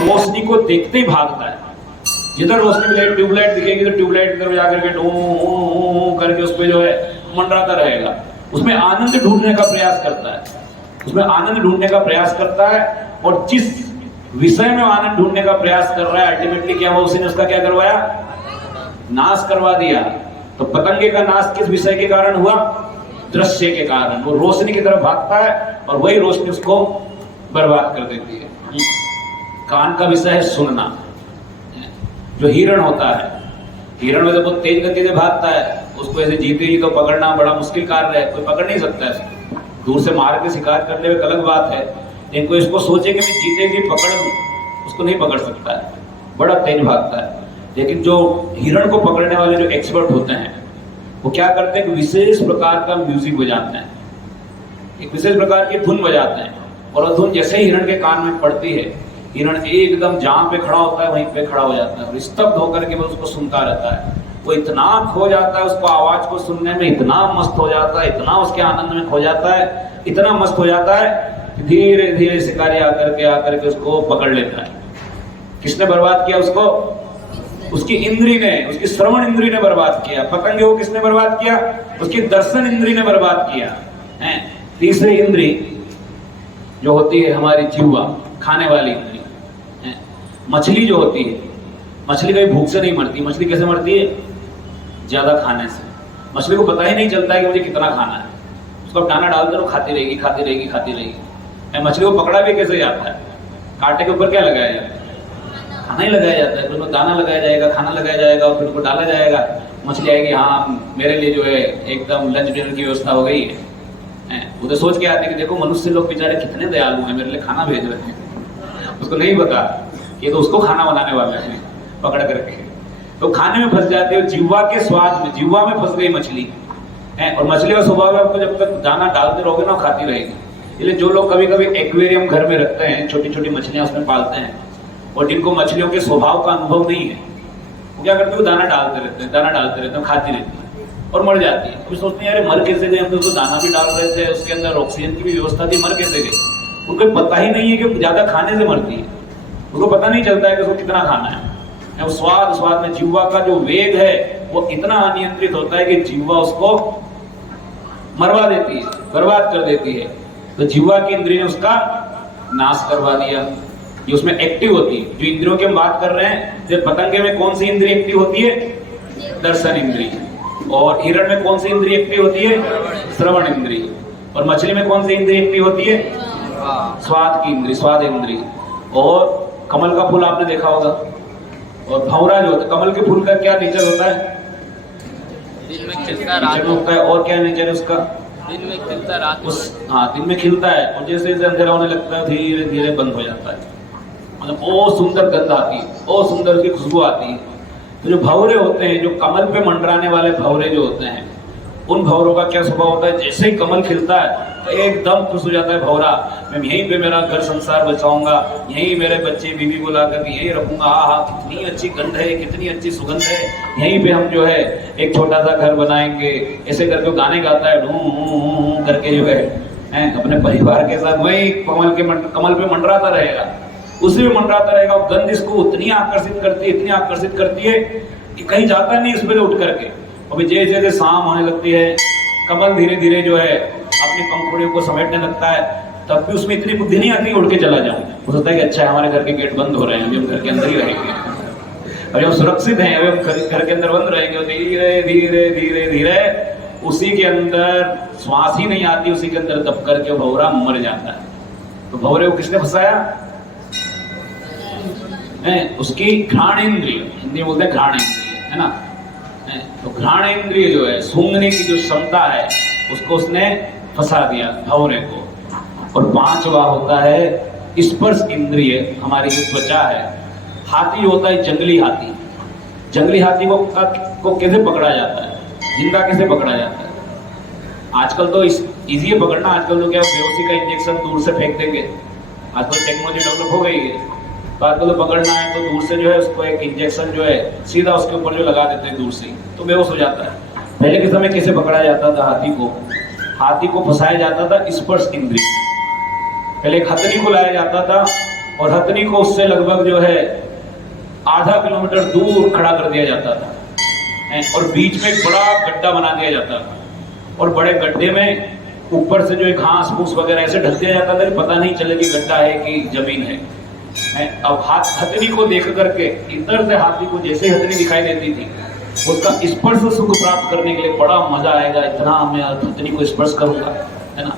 रोशनी को देखते ही भागता है। जिधर रोशनी मिलेगी, ट्यूबलाइट दिखेगी तो ट्यूबलाइट की तरफ जाकर के ढूं करके उस पर जो है मंडराता रहेगा। उसमें आनंद ढूंढने का प्रयास करता है, उसमें आनंद ढूंढने का प्रयास करता है। और जिस विषय में आनंद ढूंढने का प्रयास कर रहा है, अल्टीमेटली क्या हुआ, उसने उसका क्या करवाया, नाश करवा दिया। तो पतंगे का नाश किस विषय के कारण हुआ, दृश्य के कारण। वो रोशनी की तरफ भागता है और वही रोशनी उसको बर्बाद कर देती है। कान का विषय है सुनना। जो हिरण होता है, हिरण में तो बहुत तेज गति से भागता है, उसको ऐसे जीते ही तो पकड़ना बड़ा मुश्किल कार्य है, कोई पकड़ नहीं सकता है। दूर से मार के शिकार करने में अलग बात है, लेकिन कोई इसको सोचे कि मैं जीते जी पकड़ लूं, उसको नहीं पकड़ सकता है, बड़ा तेज भागता है। लेकिन जो हिरण को पकड़ने वाले जो एक्सपर्ट होते हैं, वो क्या करते हैं, विशेष प्रकार का म्यूजिक बजाते हैं, एक विशेष प्रकार की धुन बजाते हैं। और वो धुन जैसे ही हिरण के कान में पड़ती है, हिरण एकदम जहां पे खड़ा होता है वहीं पे खड़ा हो जाता है और स्तब्ध होकर के वो उसको सुनता रहता है। वो इतना खो जाता है उसको आवाज को सुनने में, इतना मस्त हो जाता है, इतना उसके आनंद में खो जाता है, इतना मस्त हो जाता है कि धीरे धीरे शिकारी आकर के उसको पकड़ लेता है। किसने बर्बाद किया उसको, उसकी इंद्री ने, उसकी श्रवण इंद्री ने बर्बाद किया। पतंगे को किसने बर्बाद किया, उसकी दर्शन इंद्री ने बर्बाद किया है। तीसरी इंद्री जो होती है हमारी जिह्वा, खाने वाली इंद्री। मछली जो होती है, मछली कभी भूख से नहीं मरती। मछली कैसे मरती है, ज्यादा खाने से। मछली को पता ही नहीं चलता है कि मुझे कितना खाना है, उसको दाना डालते रहो, खाती रहेगी खाती रहेगी खाती रहेगी। मछली को पकड़ा भी कैसे जाता है, कांटे के ऊपर क्या लगाया जाता है, खाना ही लगाया जाता है, फिर उसको दाना लगाया जाएगा, खाना लगाया जाएगा और फिर उसको डाला जाएगा। मछली आएगी, हाँ मेरे लिए जो है एकदम लंच डिनर की व्यवस्था हो गई है। वो तो सोच के आते कि देखो मनुष्य लोग बेचारे कितने दयालु हैं, मेरे लिए खाना भेज रहे हैं। उसको नहीं पता ये तो उसको खाना बनाने वाले हैं पकड़ करके। तो खाने में फंस जाते हो, जिह्वा के स्वाद में, जिह्वा में फंस गई मछली है। और मछली का स्वभाव है, आपको जब तक दाना डालते रहोगे ना खाती रहेगी। इसलिए जो लोग कभी कभी एक्वेरियम घर में रखते हैं, छोटी छोटी मछलियां उसमें पालते हैं, और जिनको मछलियों के स्वभाव का अनुभव नहीं है, वो क्या करते हैं, दाना डालते रहते हैं, दाना डालते रहते हैं, खाती रहती है और मर जाती है। तो सोचते हैं अरे मर कैसे गए, हम तो उसको दाना भी डाल रहे थे, उसके अंदर ऑक्सीजन की भी व्यवस्था थी, मर कैसे गए। उनको पता ही नहीं है कि ज्यादा खाने से मरती है, उसको पता नहीं चलता है कि उसको कितना खाना है। वो स्वाद में जिह्वा का जो वेग है वो इतना अनियंत्रित होता है कि जिह्वा उसको मरवा देती है, बर्बाद कर देती है। तो जिह्वा की इंद्रिय ने उसका नाश करवा दिया। ये उसमें एक्टिव होती है। जो इंद्रियों की हम बात कर रहे हैं, जब पतंगे में कौन सी इंद्रिय एक्टिव होती है, दर्शन इंद्रिय। और हिरण में कौन सी इंद्रिय एक्टिव होती है, श्रवण इंद्रिय। और मछली में कौन सी इंद्रिय एक्टिव होती है, स्वाद की इंद्रिय, स्वाद इंद्रिय। और कमल का फूल आपने देखा होगा, और भंवरा जो होता है, कमल के फूल का क्या नेचर होता है, दिन में खिलता है, रात होता है। और क्या नेचर है उसका, दिन में खिलता है, रात दिन में खिलता है और जैसे जैसे अंधेरा होने लगता है धीरे धीरे बंद हो जाता है। मतलब बहुत सुंदर गंध आती है, बहुत सुंदर उसकी खुशबू आती है। तो जो भंवरे होते हैं, जो कमल पे मंडराने वाले भंवरे जो होते हैं, उन भंवरों का क्या स्वभाव होता है, जैसे ही कमल खिलता है तो एकदम खुश हो जाता है भंवरा। मैं यहीं पे मेरा घर संसार बचाऊंगा, यहीं मेरे बच्चे बीवी को ला करके यहीं रखूंगा। आहा कितनी अच्छी गंध है, कितनी अच्छी सुगंध है, यहीं पे हम जो है एक छोटा सा घर बनाएंगे। ऐसे करके गाने गाता है ढूं करके जो है अपने परिवार के साथ वही कमल पे मंडराता रहेगा, उसी में मंडराता रहेगा। और गंध इसको उतनी आकर्षित करती है, इतनी आकर्षित करती है कि कहीं जाता नहीं इसमें उठ करके। अभी जैसे जैसे शाम होने लगती है, कमल धीरे धीरे जो है अपनी पंखुड़ियों को समेटने लगता है, तब भी उसमें इतनी बुद्धि नहीं आती उड़ के चला जाऊं। हो सकता है कि अच्छा है हमारे घर के गेट बंद हो रहे हैं, अभी हम घर के अंदर ही रहेंगे, अभी हम सुरक्षित हैं, अभी हम घर के अंदर बंद रहेंगे। धीरे धीरे धीरे धीरे उसी के अंदर श्वास ही नहीं आती, उसी के अंदर दब करके भंवरा मर जाता है। तो भंवरे को किसने फंसाया, उसकी घ्राणेन्द्रिय, हिंदी में बोलते हैं घ्राणेन्द्रिय, है ना। तो घ्राणेन्द्रिय जो है, सूंघने की जो क्षमता है, उसको उसने फंसा दिया भंवरे को। और पांचवा होता है स्पर्श इंद्रिय, हमारी जो त्वचा है। हाथी होता है जंगली हाथी, जंगली हाथी को कैसे पकड़ा जाता है, जिंदा कैसे पकड़ा जाता है। आजकल तो इजी है पकड़ना, आजकल तो क्या बेहोशी का इंजेक्शन दूर से फेंक देंगे, आजकल टेक्नोलॉजी डेवलप हो गई है। तो आजकल तो पकड़ना है तो दूर से जो है उसको एक इंजेक्शन जो है सीधा उसके ऊपर जो लगा देते हैं दूर से, तो बेहोश हो जाता है। पहले के समय कैसे पकड़ा जाता था हाथी को? हाथी को फंसाया जाता था स्पर्श इंद्रिय। पहले एक हथनी को लाया जाता था और हथनी को उससे लगभग जो है आधा किलोमीटर दूर खड़ा कर दिया जाता था और बीच में एक बड़ा गड्ढा बना दिया जाता था और बड़े गड्ढे में ऊपर से जो है घास फूस वगैरह ऐसे ढक दिया जाता था कि पता नहीं चले कि गड्ढा है कि जमीन है। अब हथनी को देख करके इधर से हाथी को जैसे ही हथनी दिखाई देती थी उसका स्पर्श सुख प्राप्त करने के लिए बड़ा मजा आएगा, इतना मैं हथनी को स्पर्श करूंगा, है ना।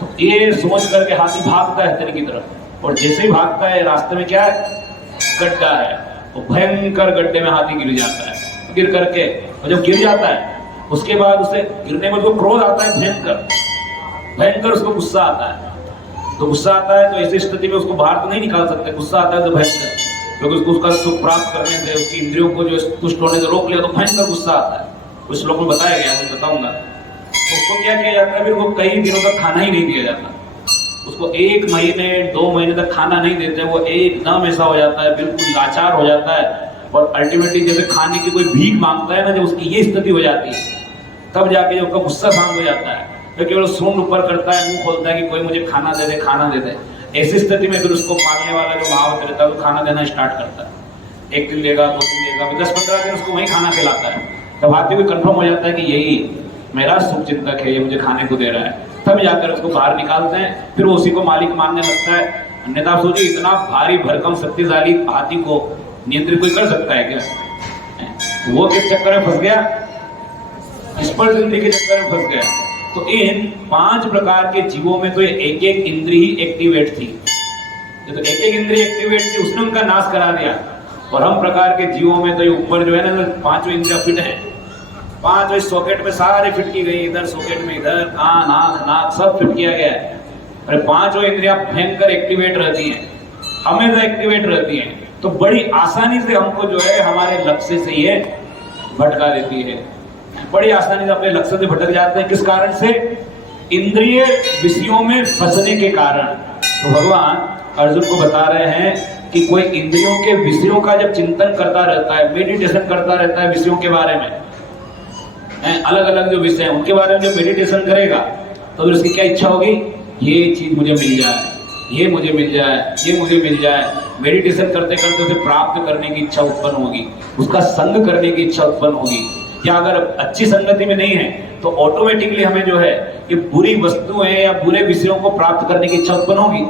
तो ये सोच करके हाथी भागता है हथनी की तरफ और जैसे ही भागता है रास्ते में क्या है, गड्ढा है। तो भयंकर गड्ढे में हाथी गिर जाता है। गिर करके और जब गिर जाता है उसके बाद उसे गिरने में उसको क्रोध आता है, भयंकर उसको गुस्सा आता है। तो गुस्सा आता है तो ऐसी स्थिति में उसको बाहर तो नहीं निकाल सकते, गुस्सा आता है तो भयंकर, क्योंकि उसको उसका सुख प्राप्त करने से उसकी इंद्रियों को जो तुष्ट होने से रोक लिया तो भयंकर गुस्सा आता है। कुछ लोगों को बताया गया, मैं बताऊंगा। उसको क्या किया जाता है, फिर वो कई दिनों तक खाना ही नहीं दिया जाता। उसको 1 महीने 2 महीने तक खाना नहीं देते, वो एकदम ऐसा हो जाता है, बिल्कुल लाचार हो जाता है और अल्टीमेटली जैसे खाने की कोई भीख मांगता है ना, जब उसकी ये स्थिति हो जाती है तब जाके जो उसका गुस्सा शांत हो जाता है। तो केवल सूंड ऊपर करता है, मुंह खोलता है कि कोई मुझे खाना दे दे, खाना दे दे। ऐसी स्थिति में फिर उसको पालने वाला जो महावत रहता है वो खाना देना स्टार्ट करता है। 1 दिन देगा, 2 दिन देगा, 10-15 दिन उसको वही खाना खिलाता है। तब हाथी को कंफर्म हो जाता है कि यही मेरा शुभ चिंतक है, ये मुझे खाने को दे रहा है। तब जाकर उसको बाहर निकालते हैं, फिर वो उसी को मालिक मानने लगता है। अन्यथा सोचिए इतना भारी भरकम शक्तिशाली हाथी को नियंत्रित कोई कर सकता है क्या? वो किस चक्कर में फंस गया, स्पर्श इंद्रिय के चक्कर में फंस गया। तो इन 5 प्रकार के जीवों में तो ये एक इंद्रिय ही एक्टिवेट थी। तो एक इंद्रिय एक्टिवेट थी, उसने उनका नाश करा दिया। और हम प्रकार के जीवों में तो ये ऊपर जो है ना 5 इंद्रियां फिट है, 5 सॉकेट में सारे फिट की गई, इधर सॉकेट में, इधर कान आंख नाक सब फिट किया गया है। अरे 5 इंद्रियां भयंकर एक्टिवेट रहती हैं, हमेशा एक्टिवेट रहती हैं। तो बड़ी आसानी से हमको जो है हमारे लक्ष्य से ये भटका देती है, बड़ी आसानी से अपने लक्ष्य से भटक जाते हैं। किस कारण से? इंद्रिय विषयों में फंसने के कारण। तो भगवान अर्जुन को बता रहे हैं कि कोई इंद्रियों के विषयों का जब चिंतन करता रहता है, मेडिटेशन करता रहता है विषयों के बारे में, अलग अलग जो विषय हैं उनके बारे में जब मेडिटेशन करेगा तो फिर उसकी क्या इच्छा होगी, ये चीज मुझे मिल जाए, ये मुझे मिल जाए, ये मुझे मिल जाए। मेडिटेशन करते करते उसे प्राप्त करने की इच्छा उत्पन्न होगी, उसका संग करने की इच्छा उत्पन्न होगी। या अगर अच्छी संगति में नहीं है तो ऑटोमेटिकली हमें जो है कि बुरी वस्तुएं या बुरे विषयों को प्राप्त करने की इच्छा उत्पन्न होगी।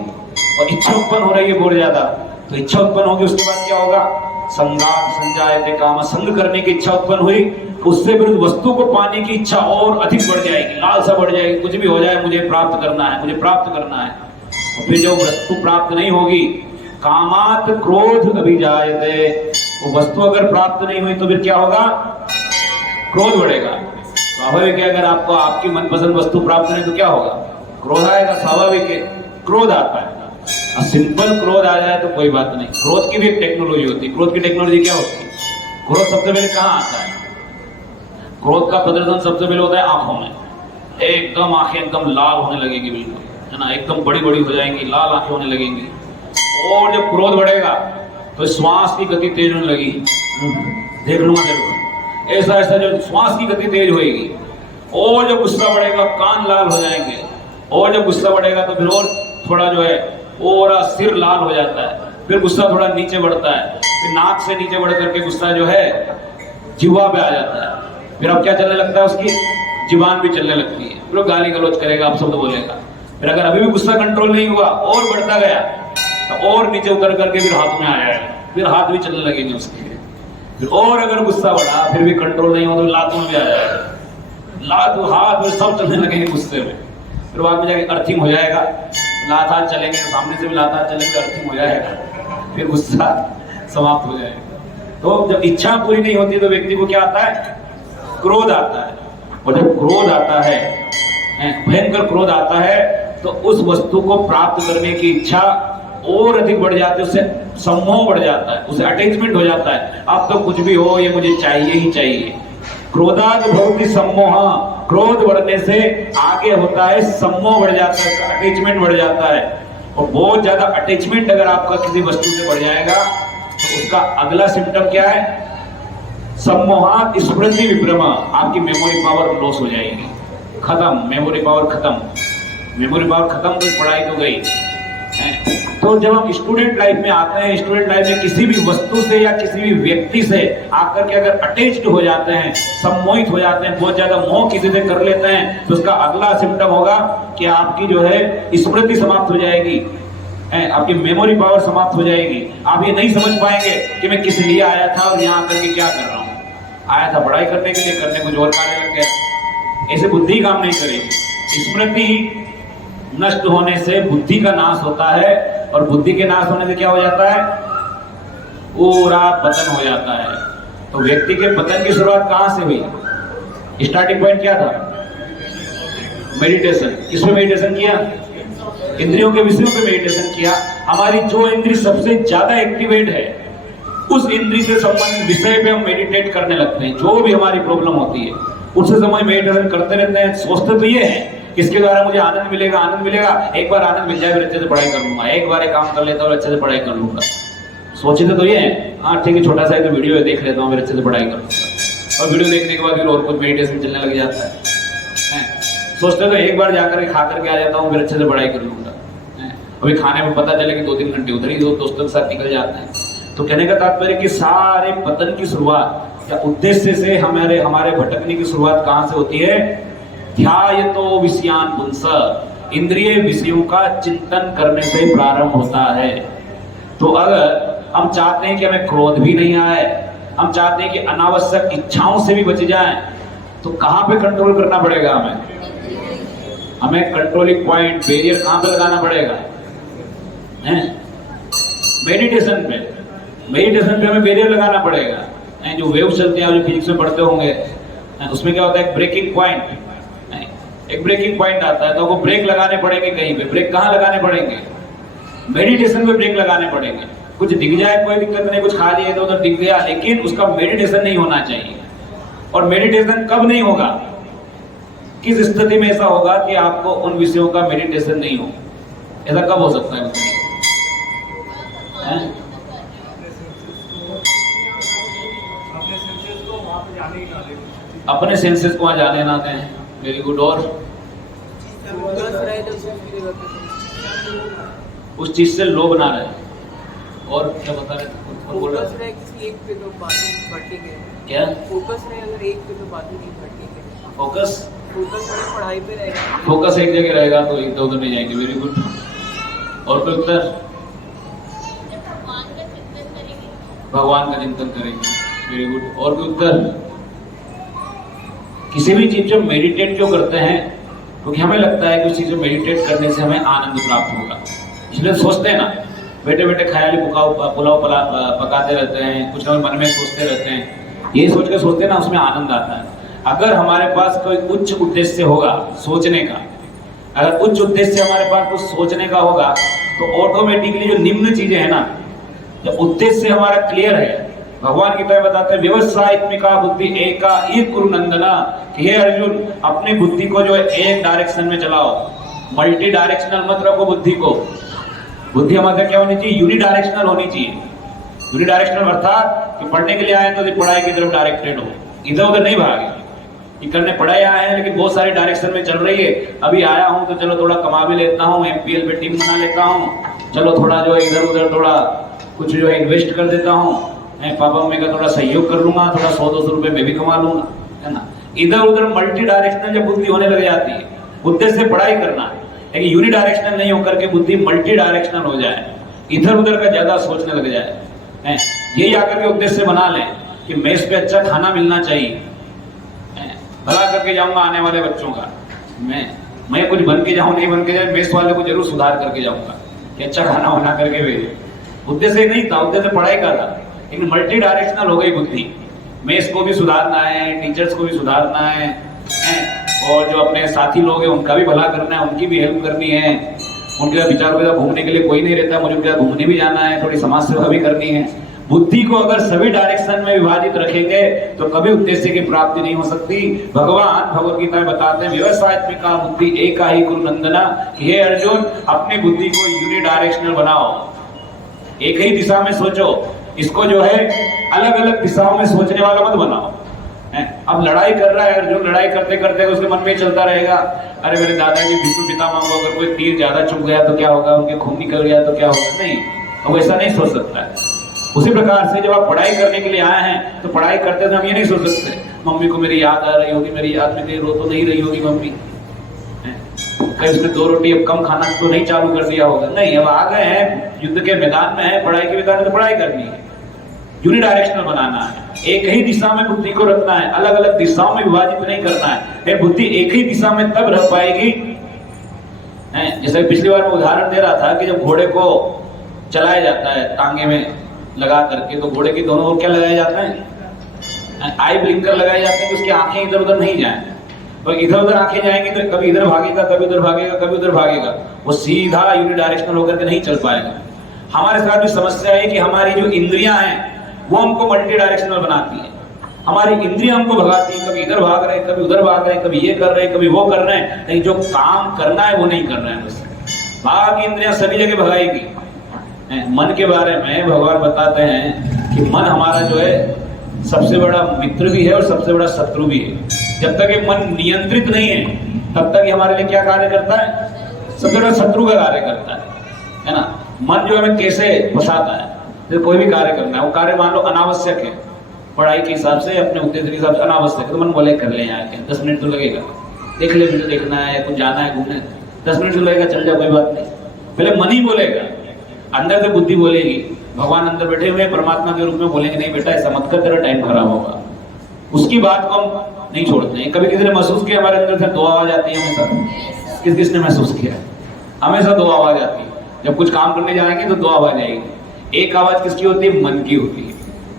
और इच्छा उत्पन्न हो रही है बहुत ज्यादा, तो इच्छा उत्पन्न होगी, उसके बाद क्या होगा, संगात संजायते काम, संग करने की इच्छा उत्पन्न हुई, उससे फिर वस्तु को पाने की इच्छा और अधिक बढ़ जाएगी, लालसा बढ़ जाएगी, कुछ भी हो जाए मुझे प्राप्त करना है, मुझे प्राप्त करना है। और फिर जो वस्तु प्राप्त नहीं होगी, कामात क्रोध अभिजायते, वो वस्तु अगर प्राप्त नहीं हुई तो फिर क्या होगा, क्रोध बढ़ेगा। स्वाभाविक है, अगर आपको आपकी मनपसंद वस्तु प्राप्त नहीं तो क्या होगा, क्रोध आएगा, स्वाभाविक है, क्रोध आता है। और सिंपल क्रोध आ जाए तो कोई बात नहीं, क्रोध की भी एक टेक्नोलॉजी होती है। क्रोध की टेक्नोलॉजी क्या होती है? क्रोध सबसे पहले कहाँ आता है? क्रोध का प्रदर्शन सबसे पहले होता है आंखों में, एकदम आंखें एकदम लाल होने लगेगी, बिल्कुल, है ना, एकदम बड़ी बड़ी हो जाएंगी, लाल आंखें होने लगेंगी। और जब क्रोध बढ़ेगा तो श्वास की गति तेज होने लगी, देख लूंगा जरूर, ऐसा ऐसा जो श्वास की गति तेज होएगी। और जब गुस्सा बढ़ेगा कान लाल हो जाएंगे, और जब गुस्सा बढ़ेगा तो फिर और थोड़ा जो है और सिर लाल हो जाता है, फिर गुस्सा थोड़ा नीचे बढ़ता है, फिर नाक से नीचे बढ़ करके गुस्सा जो है जिह्वा पे आ जाता है। फिर अब क्या चलने लगता है, उसकी जुबान भी चलने लगती है, फिर गाली गलौज करेगा, आप शब्द बोलेगा। फिर अगर अभी भी गुस्सा कंट्रोल नहीं हुआ और बढ़ता गया तो और नीचे उतर करके फिर हाथ में आया है, फिर हाथ भी चलने लगेंगे उसके। फिर और अगर गुस्सा बढ़ा फिर भी कंट्रोल नहीं हो तो लातों में भी आ जाएगा, लात हाथ में सब चलने लगेंगे गुस्से में। फिर बाद में जाके अर्थिंग हो जाएगा, लात हाथ चलेंगे, सामने से भी लात हाथ चलेंगे, अर्थिंग हो जाएगा, फिर गुस्सा समाप्त हो जाएगा। तो जब इच्छा पूरी नहीं होती तो व्यक्ति को क्या आता है, क्रोध आता है। और जब क्रोध आता है, भयंकर क्रोध आता है, तो उस वस्तु को प्राप्त करने की इच्छा और अधिक बढ़ जाती है, उससे सम्मोह बढ़ जाता है, उसे अटैचमेंट हो जाता है। अब तो कुछ भी हो, ये मुझे चाहिए ही चाहिए। क्रोधाद भवति सम्मोह, क्रोध बढ़ने से आगे होता है सम्मोह बढ़ जाता है, अटैचमेंट बढ़ जाता है। और बहुत ज्यादा अटैचमेंट अगर आपका किसी वस्तु से बढ़ जाएगा तो उसका अगला सिम्टम क्या है, सम्मोहात स्मृति विभ्रमा, आपकी मेमोरी पावर लॉस हो जाएगी, खत्म, मेमोरी पावर खत्म। मेमोरी पावर खत्म तो पढ़ाई तो गई। तो जब हम स्टूडेंट लाइफ में आते हैं, स्टूडेंट लाइफ में किसी भी वस्तु से या किसी भी व्यक्ति से आकर के अगर अटैच्ड हो जाते हैं, सम्मोहित हो जाते हैं, बहुत ज्यादा मोह किसी से कर लेते हैं, तो उसका अगला सिम्टम होगा कि आपकी जो है स्मृति समाप्त हो जाएगी, आपकी मेमोरी पावर समाप्त हो जाएगी। आप ये नहीं समझ पाएंगे कि मैं किस लिए आया था और यहाँ आकर के क्या कर रहा हूँ। आया था पढ़ाई करने के लिए, करने कुछ और कार्य लग गया। ऐसे बुद्धि काम नहीं करेगी। स्मृति नष्ट होने से बुद्धि का नाश होता है, और बुद्धि के नाश होने से क्या हो जाता है? पूरा पतन हो जाता है। तो व्यक्ति के पतन की शुरुआत कहां से हुई? स्टार्टिंग पॉइंट क्या था? मेडिटेशन। किसमें मेडिटेशन किया? इंद्रियों के विषयों पे मेडिटेशन किया। हमारी जो इंद्रिय सबसे ज्यादा एक्टिवेट है, उस इंद्रिय से संबंधित विषय पे हम मेडिटेट करने लगते हैं। जो भी हमारी प्रॉब्लम होती है उससे समय मेडिटेशन करते रहते हैं। सोचते तो ये है इसके द्वारा मुझे आनंद मिलेगा, आनंद मिलेगा, एक बार आनंद मिल जाए फिर अच्छे से पढ़ाई कर लूंगा, एक बार एक काम कर लेता हूँ और अच्छे से पढ़ाई कर लूंगा। सोचते तो ये है, हाँ ठीक है, छोटा सा एक वीडियो है देख लेता हूँ फिर अच्छे से पढ़ाई कर लूंगा, और वीडियो देखने के बाद फिर और कुछ मेडिटेशन चलने लग जाता है। सोचते तो एक बार जाकर के खा करके आ जाता हूँ फिर अच्छे से पढ़ाई कर लूंगा। अभी खाने में पता चले कि 2-3 घंटे उधर ही दोस्तों के साथ निकल जाते हैं। तो कहने का तात्पर्य कि सारे पतन की शुरुआत या उद्देश्य से हमारे भटकने की शुरुआत कहां से होती है? ध्यायतो विषयान पुंस, इंद्रिय विषयों का चिंतन करने से प्रारंभ होता है। तो अगर हम चाहते हैं कि हमें क्रोध भी नहीं आए, हम चाहते हैं कि अनावश्यक इच्छाओं से भी बच जाएं, तो कहां पे कंट्रोल करना पड़ेगा? हमें कंट्रोलिंग पॉइंट, बैरियर कहां पे लगाना पड़ेगा? मेडिटेशन पे। मेडिटेशन पे हमें बैरियर लगाना पड़ेगा। जो वेव चलते हैं, जो फिजिक्स में पढ़ते होंगे, उसमें क्या होता है? ब्रेकिंग पॉइंट, एक ब्रेकिंग पॉइंट आता है, तो वो ब्रेक लगाने पड़ेंगे कहीं पे। ब्रेक कहाँ लगाने पड़ेंगे? मेडिटेशन पे ब्रेक लगाने पड़ेंगे। कुछ दिख जाए कोई दिक्कत नहीं, कुछ खा लिए तो उधर दिख गया, लेकिन उसका मेडिटेशन नहीं होना चाहिए। और मेडिटेशन कब नहीं होगा? किस स्थिति में ऐसा होगा कि आपको उन विषयों का मेडिटेशन नहीं हो? ऐसा कब हो सकता है? अपने सेंसेस को वहां जाने ना दें। Very good. और उस चीज से लोभ ना रहे। और क्या बता रहे थे? फोकस रहे किसी एक पे तो बातें भटकेंगे। क्या फोकस रहे अगर एक पे तो बातें नहीं भटकेंगे। फोकस रहे पढ़ाई पे रहेगा। फोकस एक जगह रहेगा तो एक दो नहीं जाएंगे। Very good. और कोई उत्तर? भगवान का चिंतन करेंगे। Very good. और कोई उत्तर? किसी भी चीज में मेडिटेट क्यों करते हैं? क्योंकि हमें लगता है कि उस चीज में मेडिटेट करने से हमें आनंद प्राप्त होगा, इसलिए सोचते हैं ना। बैठे बैठे ख्याली पुलाव पकाते रहते हैं, कुछ ना मन में सोचते रहते हैं। ये सोच के सोचते हैं ना, उसमें आनंद आता है। अगर हमारे पास कोई उच्च उद्देश्य होगा सोचने का, अगर उच्च उद्देश्य हमारे पास कुछ सोचने का होगा, तो ऑटोमेटिकली जो निम्न चीजें है ना, जब उद्देश्य हमारा क्लियर है, भगवान गीता में बताते हैं व्यवसायित्मिका बुद्धि एका एक कुरु नंदना, कि हे अर्जुन अपनी बुद्धि को जो है एक डायरेक्शन में चलाओ, मल्टी डायरेक्शनल मत रखो बुद्धि को। बुद्धि हमारे क्या होनी चाहिए? यूनिडायरेक्शनल होनी चाहिए। यूनिडायरेक्शनल अर्थात कि पढ़ने के लिए आए तो पढ़ाई की तरफ डायरेक्टेड हो, इधर उधर नहीं भागे। कि करने पढ़ाई आए हैं लेकिन बहुत सारे डायरेक्शन में चल रही है। अभी आया हूं तो चलो थोड़ा कमा भी लेता हूँ, एमपीएल पे टीम बना लेता हूँ, चलो थोड़ा जो है इधर उधर थोड़ा कुछ जो है इन्वेस्ट कर देता हूँ, पापा मम्मी का थोड़ा सहयोग कर लूंगा, थोड़ा 100-200 रुपए मैं भी कमा लूंगा, है ना। इधर उधर मल्टी डायरेक्शनल जब बुद्धि होने लग जाती है, उद्देश्य से पढ़ाई करना है, लेकिन यूनिडायरेक्शनल नहीं होकर के बुद्धि मल्टी डायरेक्शनल हो जाए, इधर उधर का ज्यादा सोचने लग जाए, यही आकर के उद्देश्य बना लें कि मेस पे अच्छा खाना मिलना चाहिए, भला करके जाऊंगा आने वाले बच्चों का, मैं कुछ बन के जाऊं नहीं बन के जाए, मेस वाले को जरूर सुधार करके जाऊंगा कि अच्छा खाना बना करके भेजे। उद्देश्य नहीं था, उद्देश्य पढ़ाई का था, लेकिन मल्टी डायरेक्शनल हो गई बुद्धि। मेस को भी सुधारना है, टीचर्स को भी सुधारना है, और जो अपने साथी लोग हैं उनका भी भला करना है, उनकी भी हेल्प करनी है, उनके विचारों के साथ घूमने के लिए कोई नहीं रहता, मुझे उनके साथ घूमने भी जाना है, थोड़ी समाज सेवा भी करनी है। बुद्धि को अगर सभी डायरेक्शन में विभाजित रखेंगे तो कभी उद्देश्य की प्राप्ति नहीं हो सकती। भगवान भगवत गीता में बताते हैं व्यवसायित्मिका बुद्धि एका ही कुरु नंदना, हे अर्जुन अपनी बुद्धि को यूनिडायरेक्शनल बनाओ, एक ही दिशा में सोचो, इसको जो है अलग अलग दिशाओं में सोचने वाला मत बनाओ। अब लड़ाई कर रहा है, जो लड़ाई करते करते उसके मन में चलता रहेगा, अरे मेरे दादाजी भीष्म पितामह को अगर कोई तीर ज्यादा चुभ गया तो क्या होगा, उनके खून निकल गया तो क्या होगा। नहीं, वो ऐसा नहीं सोच सकता है। उसी प्रकार से जब आप पढ़ाई करने के लिए आए हैं तो पढ़ाई करते समय हम ये नहीं सोच सकते मम्मी को मेरी याद आ रही होगी, मेरी याद में कहीं रो तो नहीं रही होगी मम्मी, कहीं उसने 2 रोटी अब कम खाना तो नहीं चालू कर दिया होगा। नहीं, अब आ गए हैं, युद्ध के मैदान में है, पढ़ाई के मैदान में तो पढ़ाई करनी है, यूनिडायरेक्शनल बनाना है, एक ही दिशा में बुद्धि को रखना है, अलग अलग दिशाओं में विभाजित नहीं करना है। बुद्धि एक ही दिशा में तब रह पाएगी। जैसे पिछली बार मैं उदाहरण दे रहा था कि जब घोड़े को चलाया जाता है तांगे में लगा करके, तो घोड़े की दोनों ओर क्या लगाया जाता है, आई ब्लिंकर लगाए जाते हैं कि उसकी आंखें इधर उधर नहीं जाएं। और इधर उधर आंखें जाएंगी तो कभी इधर भागेगा, कभी उधर भागेगा, कभी उधर भागेगा, वो सीधा यूनिडायरेक्शनल होकर के नहीं चल पाएगा। हमारे साथ भी समस्या है कि हमारी जो इंद्रियां हैं वो हमको मल्टी डायरेक्शनल बनाती है। हमारी इंद्रियां हमको भगाती है, कभी इधर भाग रहे, कभी उधर भाग रहे, कभी ये कर रहे, कभी वो कर रहे हैं, लेकिन जो काम करना है वो नहीं कर रहे हैं। बस बाकी इंद्रियां सभी जगह भगाएगी। मन के बारे में भगवान बताते हैं कि मन हमारा जो है सबसे बड़ा मित्र भी है और सबसे बड़ा शत्रु भी है। जब तक ये मन नियंत्रित नहीं है तब तक ये हमारे लिए क्या कार्य करता है, सबसे बड़ा शत्रु का कार्य करता है ना। मन जो हमें कैसे फंसाता है, जब कोई भी कार्य करना है, वो कार्य मान लो अनावश्यक है, पढ़ाई के हिसाब से, अपने उद्देश्य के हिसाब से अनावश्यक है, तो मन बोले कर ले यार, 10 मिनट तो लगेगा, देख ले, मुझे देखना है, कुछ जाना है घूमने, 10 मिनट तो लगेगा, चल जा, कोई बात नहीं। पहले मन ही बोलेगा, अंदर से बुद्धि बोलेगी, भगवान अंदर बैठे हुए परमात्मा के रूप में बोलेंगे नहीं बेटा ऐसा मत कर, तेरा टाइम खराब होगा। उसकी बात को हम नहीं छोड़ते हैं। कभी किसी ने महसूस किया हमारे अंदर से 2 आवाज आती है हमेशा, किसने महसूस किया, हमेशा 2 आवाज आती है। जब कुछ काम करने जाएंगे तो 2 आवाज आएगी। एक आवाज किसकी होती है, मन की होती है,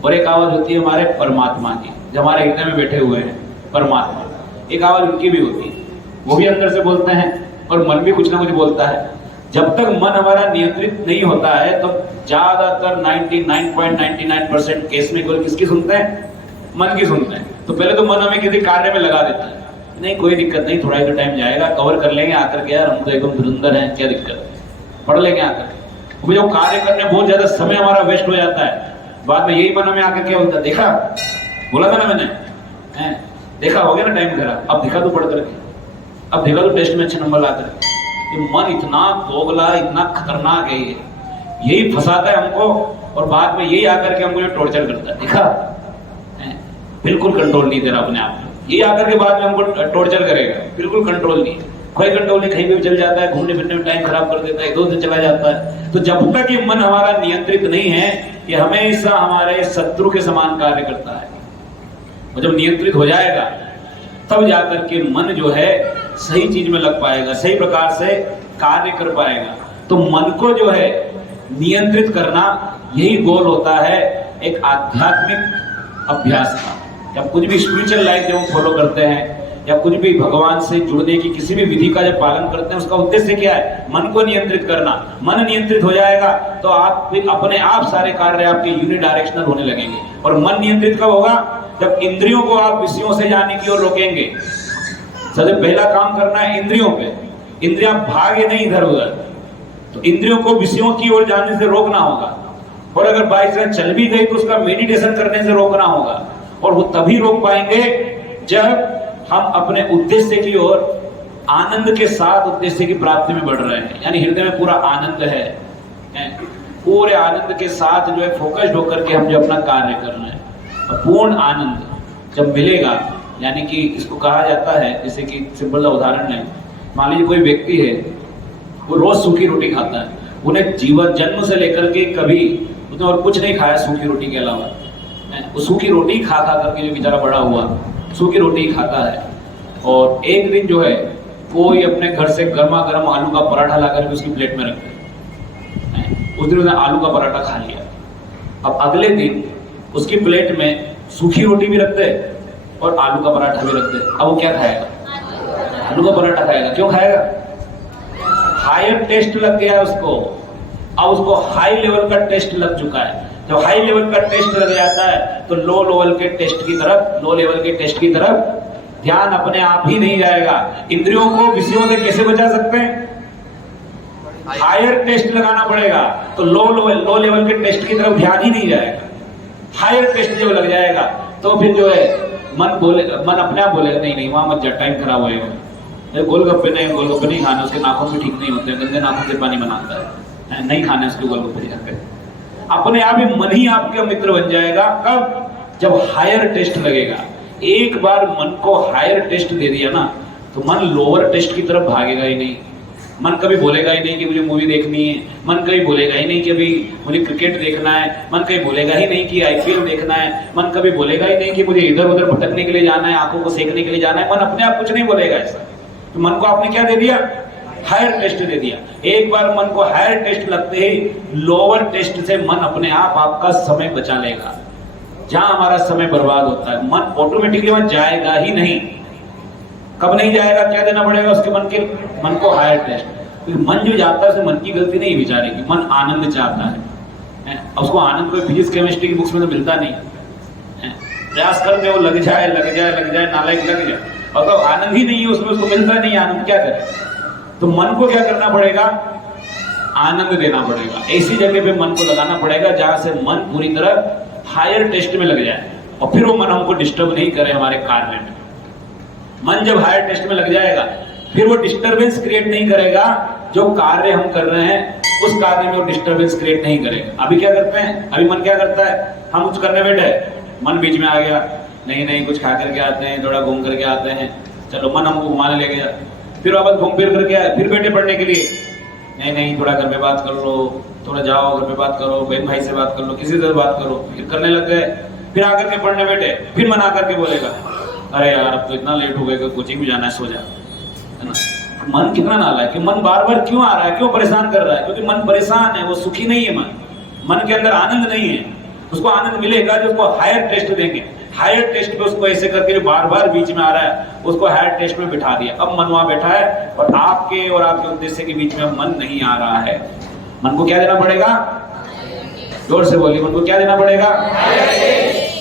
और एक आवाज होती है हमारे परमात्मा की, जो हमारे हृदय में बैठे हुए हैं परमात्मा। एक आवाज उनकी भी होती है, वो भी अंदर से बोलते हैं, और मन भी कुछ ना कुछ बोलता है। जब तक मन हमारा नियंत्रित नहीं होता है तो ज्यादातर 99.99% केस में केवल किसकी सुनते हैं, मन की सुनते हैं। तो पहले तो मन हमें किसी कार्य में लगा देता है, नहीं कोई दिक्कत नहीं, थोड़ा ही तो टाइम जाएगा, कवर कर लेंगे आकर के, यार हम तो एकदम धुरंधर हैं, क्या दिक्कत है, पढ़ लेंगे आकर। जो कार्य करने बहुत ज्यादा समय हमारा वेस्ट हो जाता है, बाद में यही मन हमें आकर क्या बोलता है, देखा बोला था ना मैंने, देखा हो गया ना टाइम खराब, अब देखा तो पढ़ करके, अब देखा तो टेस्ट में अच्छे नंबर ला करके। मन इतना दोगला, इतना खतरनाक है, यही फंसाता है हमको, और बाद में यही आकर के हमको जो टॉर्चर करता है, देखा बिल्कुल कंट्रोल नहीं दे रहा अपने आप में, यही आकर के बाद में हमको टॉर्चर करेगा, बिल्कुल कंट्रोल नहीं, कोई कंट्रोल नहीं, कहीं भी चल जाता है, घूमने फिरने में टाइम खराब कर देता है, इधर उधर चला जाता है। तो जब तक ये मन हमारा नियंत्रित नहीं है, ये हमेशा हमारे शत्रु के समान कार्य करता है। और जब नियंत्रित हो जाएगा तब जाकर के मन जो है सही चीज में लग पाएगा, सही प्रकार से कार्य कर पाएगा। तो मन को जो है नियंत्रित करना, यही गोल होता है एक आध्यात्मिक अभ्यास का। जब कुछ भी स्पिरिचुअल लाइफ जब हम फॉलो करते हैं, या कुछ भी भगवान से जुड़ने की किसी भी विधि का जब पालन करते हैं, उसका उद्देश्य क्या है, मन को नियंत्रित करना। मन नियंत्रित हो जाएगा तो आप फिर अपने आप सारे कार्य आपके यूनिडायरेक्शनल होने लगेंगे। और मन नियंत्रित कब होगा, जब इंद्रियों को आप विषयों से जाने की ओर रोकेंगे। सबसे पहला काम करना है इंद्रियों पे, इंद्रियां भागे नहीं इधर उधर, तो इंद्रियों को विषयों की ओर जाने से रोकना होगा। और अगर बाई चांस चल भी गई तो उसका मेडिटेशन करने से रोकना होगा, और वो तभी रोक पाएंगे जब हम अपने उद्देश्य की ओर आनंद के साथ उद्देश्य की प्राप्ति में बढ़ रहे हैं। यानी हृदय में पूरा आनंद है, पूरे आनंद के साथ जो है फोकस्ड होकर के हम जो अपना कार्य कर रहे हैं, पूर्ण आनंद जब मिलेगा, यानी कि इसको कहा जाता है, जैसे कि सिंपल सा उदाहरण है, मान लीजिए कोई व्यक्ति है, वो रोज सूखी रोटी खाता है, उन्हें जीवन जन्म से लेकर के कभी उसने और कुछ नहीं खाया सूखी रोटी के अलावा, वो सूखी रोटी खा करके जो बेचारा बड़ा हुआ सूखी रोटी खाता है। और एक दिन जो है कोई अपने घर से गर्मा गर्म आलू का पराठा ला करके उसकी प्लेट में रख दे, उस दिन उसने आलू का पराठा खा लिया। अब अगले दिन उसकी प्लेट में सूखी रोटी भी रख दे और आलू का पराठा भी रख दे, अब वो क्या खाएगा, आलू का पराठा खाएगा। क्यों खाएगा, हायर टेस्ट लग गया उसको, अब उसको हाई लेवल का टेस्ट लग चुका है। जब हाई लेवल का टेस्ट लग जाता है तो लो लेवल के टेस्ट की तरफ ध्यान अपने आप ही नहीं जाएगा। इंद्रियों को विषयों से कैसे बचा सकते हैं, हायर टेस्ट लगाना पड़ेगा, तो लो लेवल के टेस्ट की तरफ ध्यान ही नहीं जाएगा। हायर टेस्ट जब लग जाएगा तो फिर जो है मन अपने आप बोलेगा नहीं नहीं वहां मत जा, टाइम खराब होएगा, गोलगप्पे नहीं खाने, उसके नाखून भी ठीक नहीं होते, गंदे नाखून से पानी बनाता है, नहीं खाने उसके गोलगप्पे जाकर। अपने आप ही मन ही आपका मित्र बन जाएगा। कब? जब हायर टेस्ट लगेगा। एक बार मन को हायर टेस्ट दे दिया ना तो मन लोअर टेस्ट की तरफ भागेगा ही नहीं। मन कभी बोलेगा ही नहीं कि मुझे मूवी देखनी है, मन कभी बोलेगा ही नहीं कि अभी मुझे क्रिकेट देखना है, मन कभी बोलेगा ही नहीं कि आईपीएल देखना है, मन कभी बोलेगा ही नहीं कि मुझे इधर उधर भटकने के लिए जाना है, आंखों को सेकने के लिए जाना है। मन अपने आप कुछ नहीं बोलेगा ऐसा। तो मन को आपने क्या दे दिया? हायर टेस्ट दे दिया। एक बार मन को हायर टेस्ट लगते ही लोअर टेस्ट से मन अपने आप आपका समय बचा लेगा। जहां हमारा समय बर्बाद होता है मन ऑटोमेटिकली वहां जाएगा ही नहीं। कब नहीं जाएगा? क्या देना पड़ेगा उसके मन को हायर टेस्ट। तो मन जो जाता है उसे मन की गलती नहीं विचारेगी, मन आनंद चाहता है। उसको आनंद कोई फिजिक्स केमिस्ट्री की बुक्स में तो मिलता नहीं है। प्रयास करते वो लग जाए नालायक लग जाए, और तो आनंद ही नहीं है उसमें, उसको मिलता नहीं आनंद, क्या करे? तो मन को क्या करना पड़ेगा? आनंद देना पड़ेगा। ऐसी जगह पे मन को लगाना पड़ेगा जहां से मन पूरी तरह हायर टेस्ट में लग जाए और फिर वो मन हमको डिस्टर्ब नहीं करे हमारे कार्य में। मन जब हायर टेस्ट में लग जाएगा फिर वो डिस्टरबेंस क्रिएट नहीं करेगा। जो कार्य हम कर रहे हैं उस कार्य में वो डिस्टरबेंस क्रिएट नहीं करेगा। अभी क्या करते हैं? अभी मन क्या करता है? हम कुछ करने बैठे, मन बीच में आ गया, नहीं कुछ खा करके आते हैं, थोड़ा घूम करके आते हैं, चलो मन हमको घुमाने ले गया, फिर वापस घूम फिर करके आए, फिर बैठे पढ़ने के लिए, नहीं थोड़ा घर पे बात कर लो, थोड़ा जाओ घर पे बात करो, बहन भाई से बात कर लो, किसी से बात करो, फिर करने लग गए, फिर आकर के पढ़ने बैठे, फिर मन आकर के बोलेगा अरे यार अब तो इतना लेट हो गया, कोचिंग भी जाना है, सो जा, है ना? मन कितना नालायक है कि मन बार बार क्यों आ रहा है, क्यों परेशान कर रहा है? क्योंकि मन परेशान है, वो सुखी नहीं है। मन के अंदर आनंद नहीं है। उसको आनंद मिलेगा जो उसको हायर टेस्ट देंगे। हायर टेस्ट पे उसको ऐसे करके जो बार बार बीच में आ रहा है उसको हायर टेस्ट में बिठा दिया। अब मन वहां बैठा है और आपके और आपके उद्देश्य के बीच में मन नहीं आ रहा है। मन को क्या देना पड़ेगा? जोर से बोलिए, मन को क्या देना पड़ेगा?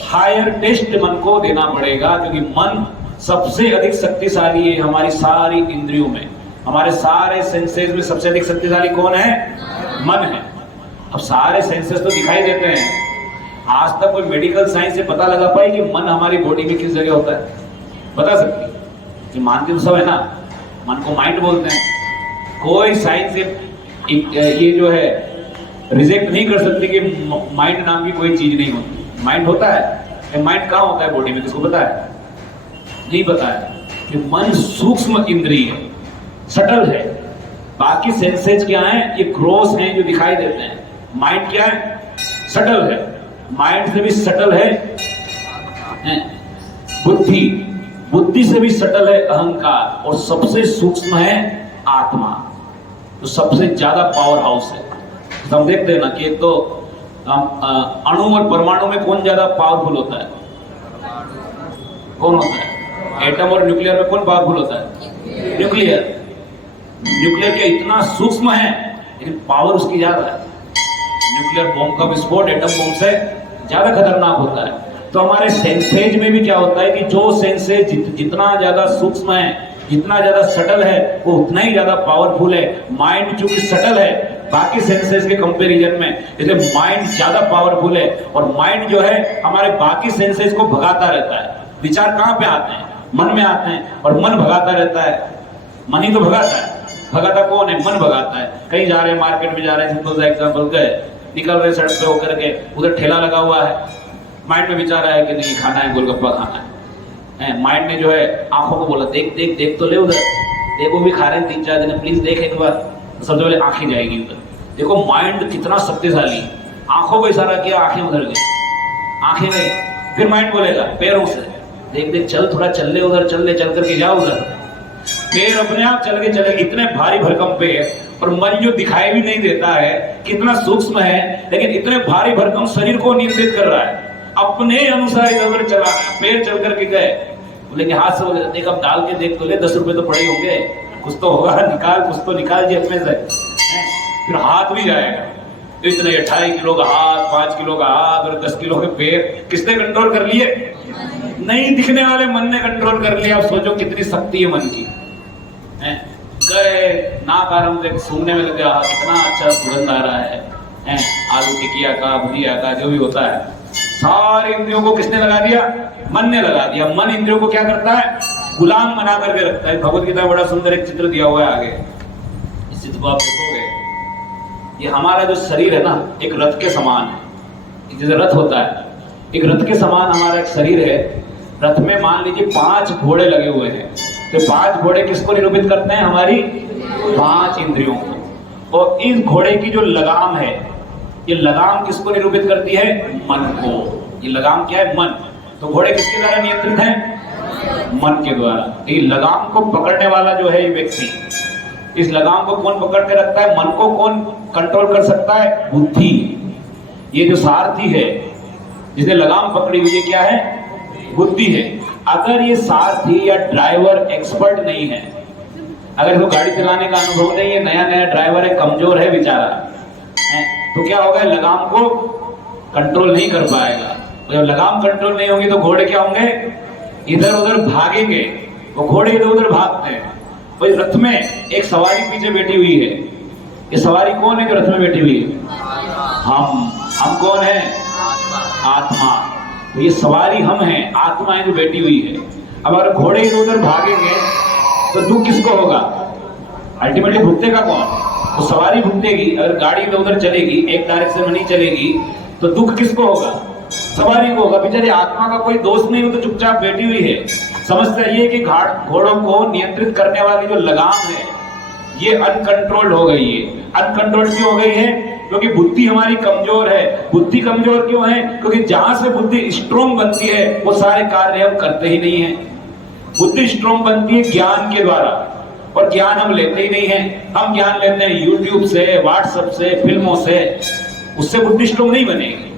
हायर टेस्ट मन को देना पड़ेगा, क्योंकि मन सबसे अधिक शक्तिशाली है हमारी सारी इंद्रियों में। हमारे सारे सेंसेस में सबसे अधिक शक्तिशाली कौन है? मन है। अब सारे सेंसेस तो दिखाई देते हैं, आज तक कोई मेडिकल साइंस से पता लगा पाए कि मन हमारी बॉडी में किस जगह होता है? बता सकती? मानते तो सब है ना, मन को माइंड बोलते हैं। कोई साइंस ये जो है रिजेक्ट नहीं कर सकती कि माइंड नाम की कोई चीज नहीं होती। माइंड होता है। माइंड कहाँ होता है बॉडी में? किसको पता है? नहीं पता है कि मन सूक्ष्म इंद्रिय है, सटल है। बाकी सेंसेस क्या है? ये ग्रॉस हैं जो दिखाई देते हैं। माइंड क्या है? सटल है। माइंड से भी सटल है बुद्धि, बुद्धि से भी सटल है अहंकार, और सबसे सूक्ष्म है आत्मा। तो सबसे ज्यादा पावर हाउस है। तो हम देखते हैं ना कि तो अणु और परमाणु में कौन ज्यादा पावरफुल होता है? कौन होता है? एटम और न्यूक्लियर में कौन पावरफुल होता है? न्यूक्लियर। न्यूक्लियर क्या इतना सूक्ष्म है लेकिन पावर उसकी ज्यादा है। न्यूक्लियर बॉम्ब का विस्फोट एटम बॉम्ब से ज्यादा खतरनाक होता है। तो हमारे सेंसेज में भी क्या होता है कि जो सेंसेज जितना ज्यादा सूक्ष्म है, जितना ज्यादा सटल है, वो उतना ही ज्यादा पावरफुल है। माइंड चूंकि सटल है बाकी सेंसेस के कंपैरिजन में, इसलिए माइंड ज्यादा पावरफुल है। और माइंड जो है हमारे बाकी सेंसेस को भगाता रहता है। विचार कहां पे आते हैं? मन में आते हैं, और मन भगाता रहता है। मन ही तो भगाता है। भगाता कौन है? मन भगाता है। कहीं जा रहे हैं, मार्केट में जा रहे हैं, सिंपल सा एग्जांपल गए, निकल रहे सड़क पे होकर के, उधर ठेला लगा हुआ है, माइंड में विचार आया कि नहीं खाना है, गोलगप्पा खाना है। माइंड ने जो है आंखों को बोला देख देख देख तो ले उधर, देखो भी खा रहे हैं 3-4 दिन, प्लीज देख एक बार। तो सबसे पहले आंखें जाएगी उधर। देखो माइंड कितना शक्तिशाली है। आंखों को इशारा किया, आंखें उधर गई, आंखें गई। फिर माइंड बोलेगा पैरों से देख देख चल, थोड़ा चल ले उधर, चल ले, चल करके जाओ उधर। पैर अपने आप चल के चले, इतने भारी भरकम पैर, और मन जो दिखाई भी नहीं देता है कितना सूक्ष्म है, लेकिन इतने भारी भरकम शरीर को नियंत्रित कर रहा है। अपने अनुसार इधर उधर चला, पैर चल करके गए, बोले कि हाथ से बोले देख अब डाल के देख तो ले, 10 रुपए तो पड़े होंगे, कुछ तो होगा, निकाल, कुछ तो निकाल जेब में से। फिर हाथ भी जाएगा, इतने 28 किलो का हाथ, 5 किलो का हाथ और 10 किलो के पैर, किसने कंट्रोल कर लिए? नहीं दिखने वाले मन ने कंट्रोल कर लिया। आप सोचो कितनी शक्ति है मन की। गए नाक आराम से सूंघने में लगे, कितना अच्छा सुगंध आ रहा है। आलू टिकिया का, भुजिया का, जो भी होता है सारे इंद्रियों को किसने लगा दिया? मन ने लगा दिया। मन इंद्रियों को क्या करता है? गुलाम बना करके रखता है। भगवत गीता में बड़ा सुंदर एक चित्र दिया हुआ है आगे, इस चित्र को आप देखोगे, ये हमारा जो शरीर है ना, एक रथ के समान है। जैसे रथ होता है, एक रथ के समान हमारा एक शरीर है। रथ में मान लीजिए 5 घोड़े लगे हुए हैं, तो 5 घोड़े किसको निरूपित करते हैं? हमारी 5 इंद्रियों को। और इस घोड़े की जो लगाम है, ये लगाम किसको निरूपित करती है? मन को। ये लगाम क्या है? मन। तो घोड़े किसके द्वारा नियंत्रित हैं? मन के द्वारा। ये लगाम को पकड़ने वाला जो है ये व्यक्ति, इस लगाम को कौन पकड़ के रखता है? मन को कौन कंट्रोल कर सकता है? बुद्धि। ये जो सारथी है जिसने लगाम पकड़ी हुई है, क्या है? बुद्धि है। अगर ये सारथी या ड्राइवर एक्सपर्ट नहीं है, अगर वो गाड़ी चलाने का अनुभव नहीं है, नया नया ड्राइवर है, कमजोर है बेचारा, तो क्या होगा? लगाम को कंट्रोल नहीं कर पाएगा। जब लगाम कंट्रोल नहीं होगी तो घोड़े क्या होंगे? इधर उधर भागेंगे। वो घोड़े इधर उधर भागते हैं। वही रथ में एक सवारी पीछे बैठी हुई है। ये सवारी कौन है जो रथ में बैठी हुई है? हम कौन है? आत्मा। तो ये सवारी हम हैं, आत्मा है जो बैठी हुई है। अब अगर घोड़े इधर उधर भागेंगे तो दुख किसको होगा? अल्टीमेटली भुगतेगा कौन? वो सवारी भुगतेगी। अगर गाड़ी इधर उधर चलेगी, एक डायरेक्शन में नहीं चलेगी, तो दुख किसको होगा? सवारी को होगा। बेचारी आत्मा का कोई दोष नहीं हो तो चुपचाप बैठी हुई है। समस्या ये कि घोड़ों को नियंत्रित करने वाली जो लगाम है ये अनकंट्रोल्ड हो गई है। अनकंट्रोल्ड क्यों हो गई है? क्योंकि बुद्धि हमारी कमजोर है। बुद्धि कमजोर क्यों है? क्योंकि जहां से बुद्धि स्ट्रोंग बनती है वो सारे कार्य हम करते ही नहीं है। बुद्धि स्ट्रोंग बनती है ज्ञान के द्वारा, और ज्ञान हम लेते ही नहीं है। हम ज्ञान लेते हैं यूट्यूब से, व्हाट्सएप से, फिल्मों से। उससे बुद्धि स्ट्रोंग नहीं बनेगी।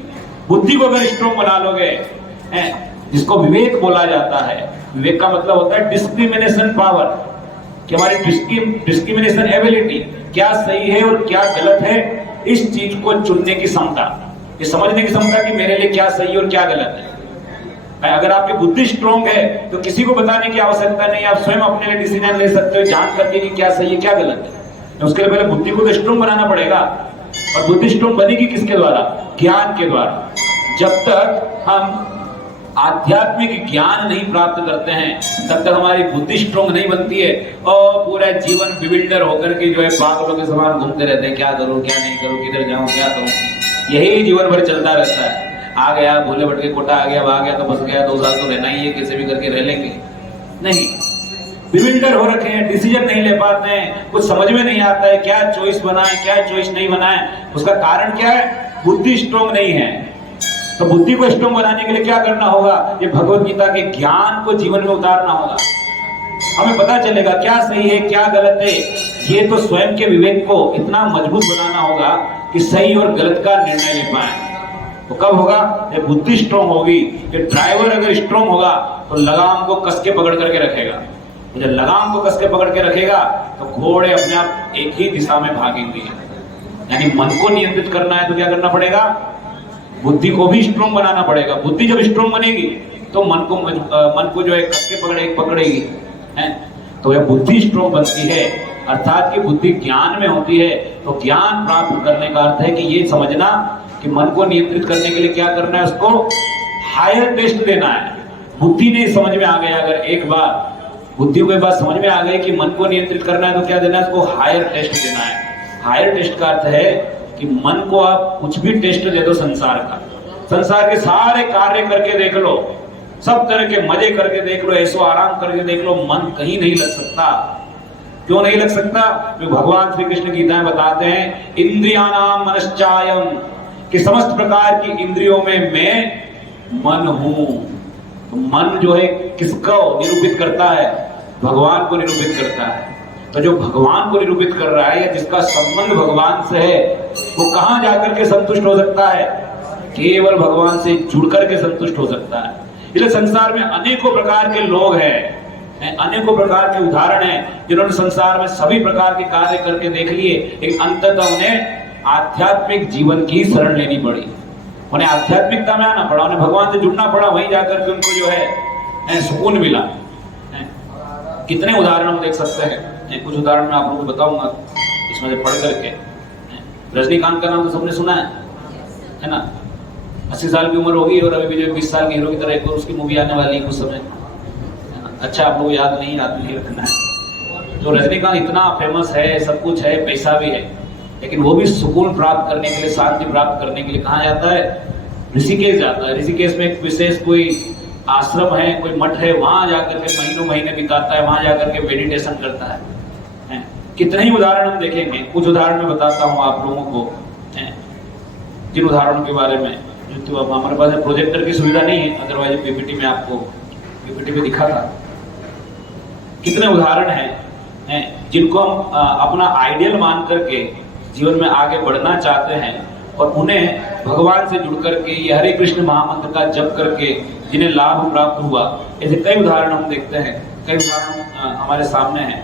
बुद्धि को अगर स्ट्रोंग बना लोगे, जिसको विवेक बोला जाता है, विवेक का मतलब होता है डिस्क्रिमिनेशन पावर, कि हमारी डिस्क्रिमिनेशन एबिलिटी, क्या सही है और क्या गलत है, इस चीज को चुनने की क्षमता, ये समझने की क्षमता कि मेरे लिए क्या सही और क्या गलत है। अगर आपकी बुद्धि स्ट्रोंग है तो किसी को बताने की आवश्यकता नहीं, आप स्वयं अपने लिए डिसीजन ले सकते हो, जान करके कि क्या सही है क्या गलत है। तो उसके लिए पहले बुद्धि को तो स्ट्रोंग बनाना पड़ेगा। और बुद्धि स्ट्रोंग बनेगी किसके द्वारा? ज्ञान के द्वारा। जब तक हम आध्यात्मिक ज्ञान नहीं प्राप्त करते हैं तब तक हमारी बुद्धि स्ट्रोंग नहीं बनती है, और पूरा जीवन बिविल्डर होकर के जो है पागलों के समान घूमते रहते हैं, क्या करूं क्या नहीं करूं, किधर जाऊं क्या करूं, यही जीवन भर चलता रहता है। आ गया भूले भटके कोटा आ गया, आ गया तो बस गया, 2 साल तो रहना ही है, कैसे भी करके रह लेंगे। नहीं, बिविल्डर हो रखे हैं, डिसीजन नहीं ले पाते हैं, कुछ समझ में नहीं आता है क्या चॉइस बनाए क्या चॉइस नहीं बनाए। उसका कारण क्या है? बुद्धि स्ट्रोंग नहीं है। तो बुद्धि को स्ट्रोंग बनाने के लिए क्या करना होगा? ये भगवत गीता के ज्ञान को जीवन में उतारना होगा। हमें पता चलेगा क्या सही है क्या गलत है। ये तो स्वयं के विवेक को इतना मजबूत बनाना होगा कि सही और गलत का निर्णय ले पाए। तो कब होगा? जब बुद्धि स्ट्रोंग होगी। कि ड्राइवर अगर स्ट्रोंग होगा तो लगाम को कस के पकड़ करके रखेगा। जब लगाम को कस के पकड़ के रखेगा तो घोड़े अपने आप एक ही दिशा में भागेंगे। यानी मन को नियंत्रित करना है तो क्या करना पड़ेगा? बुद्धि को भी स्ट्रोंग बनाना पड़ेगा। बुद्धि जब स्ट्रोंग बनेगी तो मन को जो है कस के पकड़ेगी है। तो यह बुद्धि स्ट्रोंग बनती है, अर्थात कि बुद्धि ज्ञान में होती है। तो ज्ञान प्राप्त करने का अर्थ है कि ये समझना कि मन को नियंत्रित करने के लिए क्या करना है, उसको हायर टेस्ट देना है। बुद्धि नहीं समझ में आ गया, अगर एक बार बुद्धि को एक बात समझ में आ गई कि मन को नियंत्रित करना है तो क्या देना है, उसको हायर टेस्ट देना है। हायर टेस्ट का अर्थ है कि मन को आप कुछ भी टेस्ट दे दो संसार का, संसार के सारे कार्य करके देख लो, सब तरह के मजे करके देख लो, ऐसो आराम करके देख लो, मन कहीं नहीं लग सकता। क्यों नहीं लग सकता? तो भगवान श्री कृष्ण गीता में बताते हैं इंद्रियाणाम मनश्चायम, कि समस्त प्रकार की इंद्रियों में मैं मन हूं। तो मन जो है किसको निरूपित करता है? भगवान को निरूपित करता है। तो जो भगवान को निरूपित कर रहा है या जिसका संबंध भगवान से है वो कहां जाकर के संतुष्ट हो सकता है? केवल भगवान से जुड़ करके संतुष्ट हो सकता है। इसलिए संसार में अनेकों प्रकार के लोग हैं, अनेकों प्रकार के उदाहरण हैं जिन्होंने संसार में सभी प्रकार के कार्य करके देख लिए, लेकिन अंततः उन्हें आध्यात्मिक जीवन की शरण लेनी पड़ी। उन्हें आध्यात्मिकता में आना पड़ा, उन्हें भगवान से जुड़ना पड़ा, वहीं जाकर के उनको जो है सुकून मिला। कितने उदाहरण हम देख सकते हैं। कुछ उदाहरण मैं आप लोगों को बताऊंगा इसमें से पढ़ करके। रजनीकांत का नाम तो सबने सुना है ना? 80 साल की उम्र होगी और अभी भी जो 20 साल के हीरो की तरह एक और उसकी मूवी आने वाली है कुछ समय। अच्छा, आप लोग याद नहीं रखना है। तो रजनीकांत इतना फेमस है, सब कुछ है, पैसा भी है, लेकिन वो भी सुकून प्राप्त करने के लिए, शांति प्राप्त करने के लिए कहाँ जाता है? ऋषिकेश जाता है। ऋषिकेश में एक विशेष कोई आश्रम है, कोई मठ है, वहां जाकर के महीनों महीने बिताता है, वहां जाकर के मेडिटेशन करता है। कितने ही उदाहरण हम देखेंगे, कुछ उदाहरण मैं बताता हूँ आप लोगों को, जिन उदाहरणों के बारे में तो अब हमारे पास प्रोजेक्टर की सुविधा नहीं है, अदरवाइज पीपीटी में आपको पीपीटी में दिखा था। कितने उदाहरण हैं जिनको हम अपना आइडियल मान करके जीवन में आगे बढ़ना चाहते हैं और उन्हें भगवान से जुड़ करके ये हरे कृष्ण महामंत्र का जप करके जिन्हें लाभ प्राप्त हुआ। ऐसे कई उदाहरण हम देखते हैं, कई उदाहरण हमारे सामने हैं।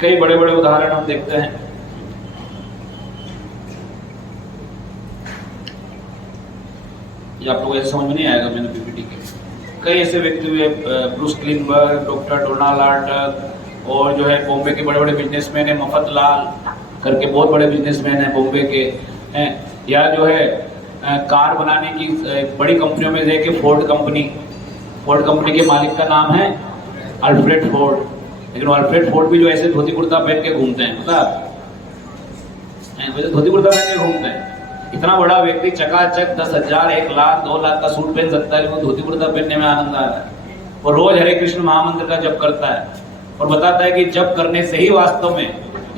कई बड़े बड़े उदाहरण हम देखते हैं। ये आप लोगों को समझ में नहीं आएगा मैंने पीपीटी के। कई ऐसे व्यक्ति हुए, ब्रूस ग्रीनबर्ग, डॉक्टर डोनाल्ड आर्टर, और जो है बॉम्बे के बड़े बड़े बिजनेसमैन है, मफतलाल करके बहुत बड़े बिजनेसमैन है बॉम्बे के हैं, या जो है कार बनाने की बड़ी कंपनियों में देखिए फोर्ड कंपनी के मालिक का नाम है अल्फ्रेड फोर्ड। लेकिन अल्फ्रेड फोर्ड भी जो ऐसे धोती कुर्ता पहन के घूमते हैं, पता वैसे धोती कुर्ता पहन के घूमते हैं। इतना बड़ा व्यक्ति चकाचक 10,000, 1 लाख, 2 लाख का सूट पहन सकता है, लेकिन धोती कुर्ता पहनने में आनंद आ रहा है। और रोज हरे कृष्ण महामंत्र का जप करता है और बताता है कि जप करने से ही वास्तव में,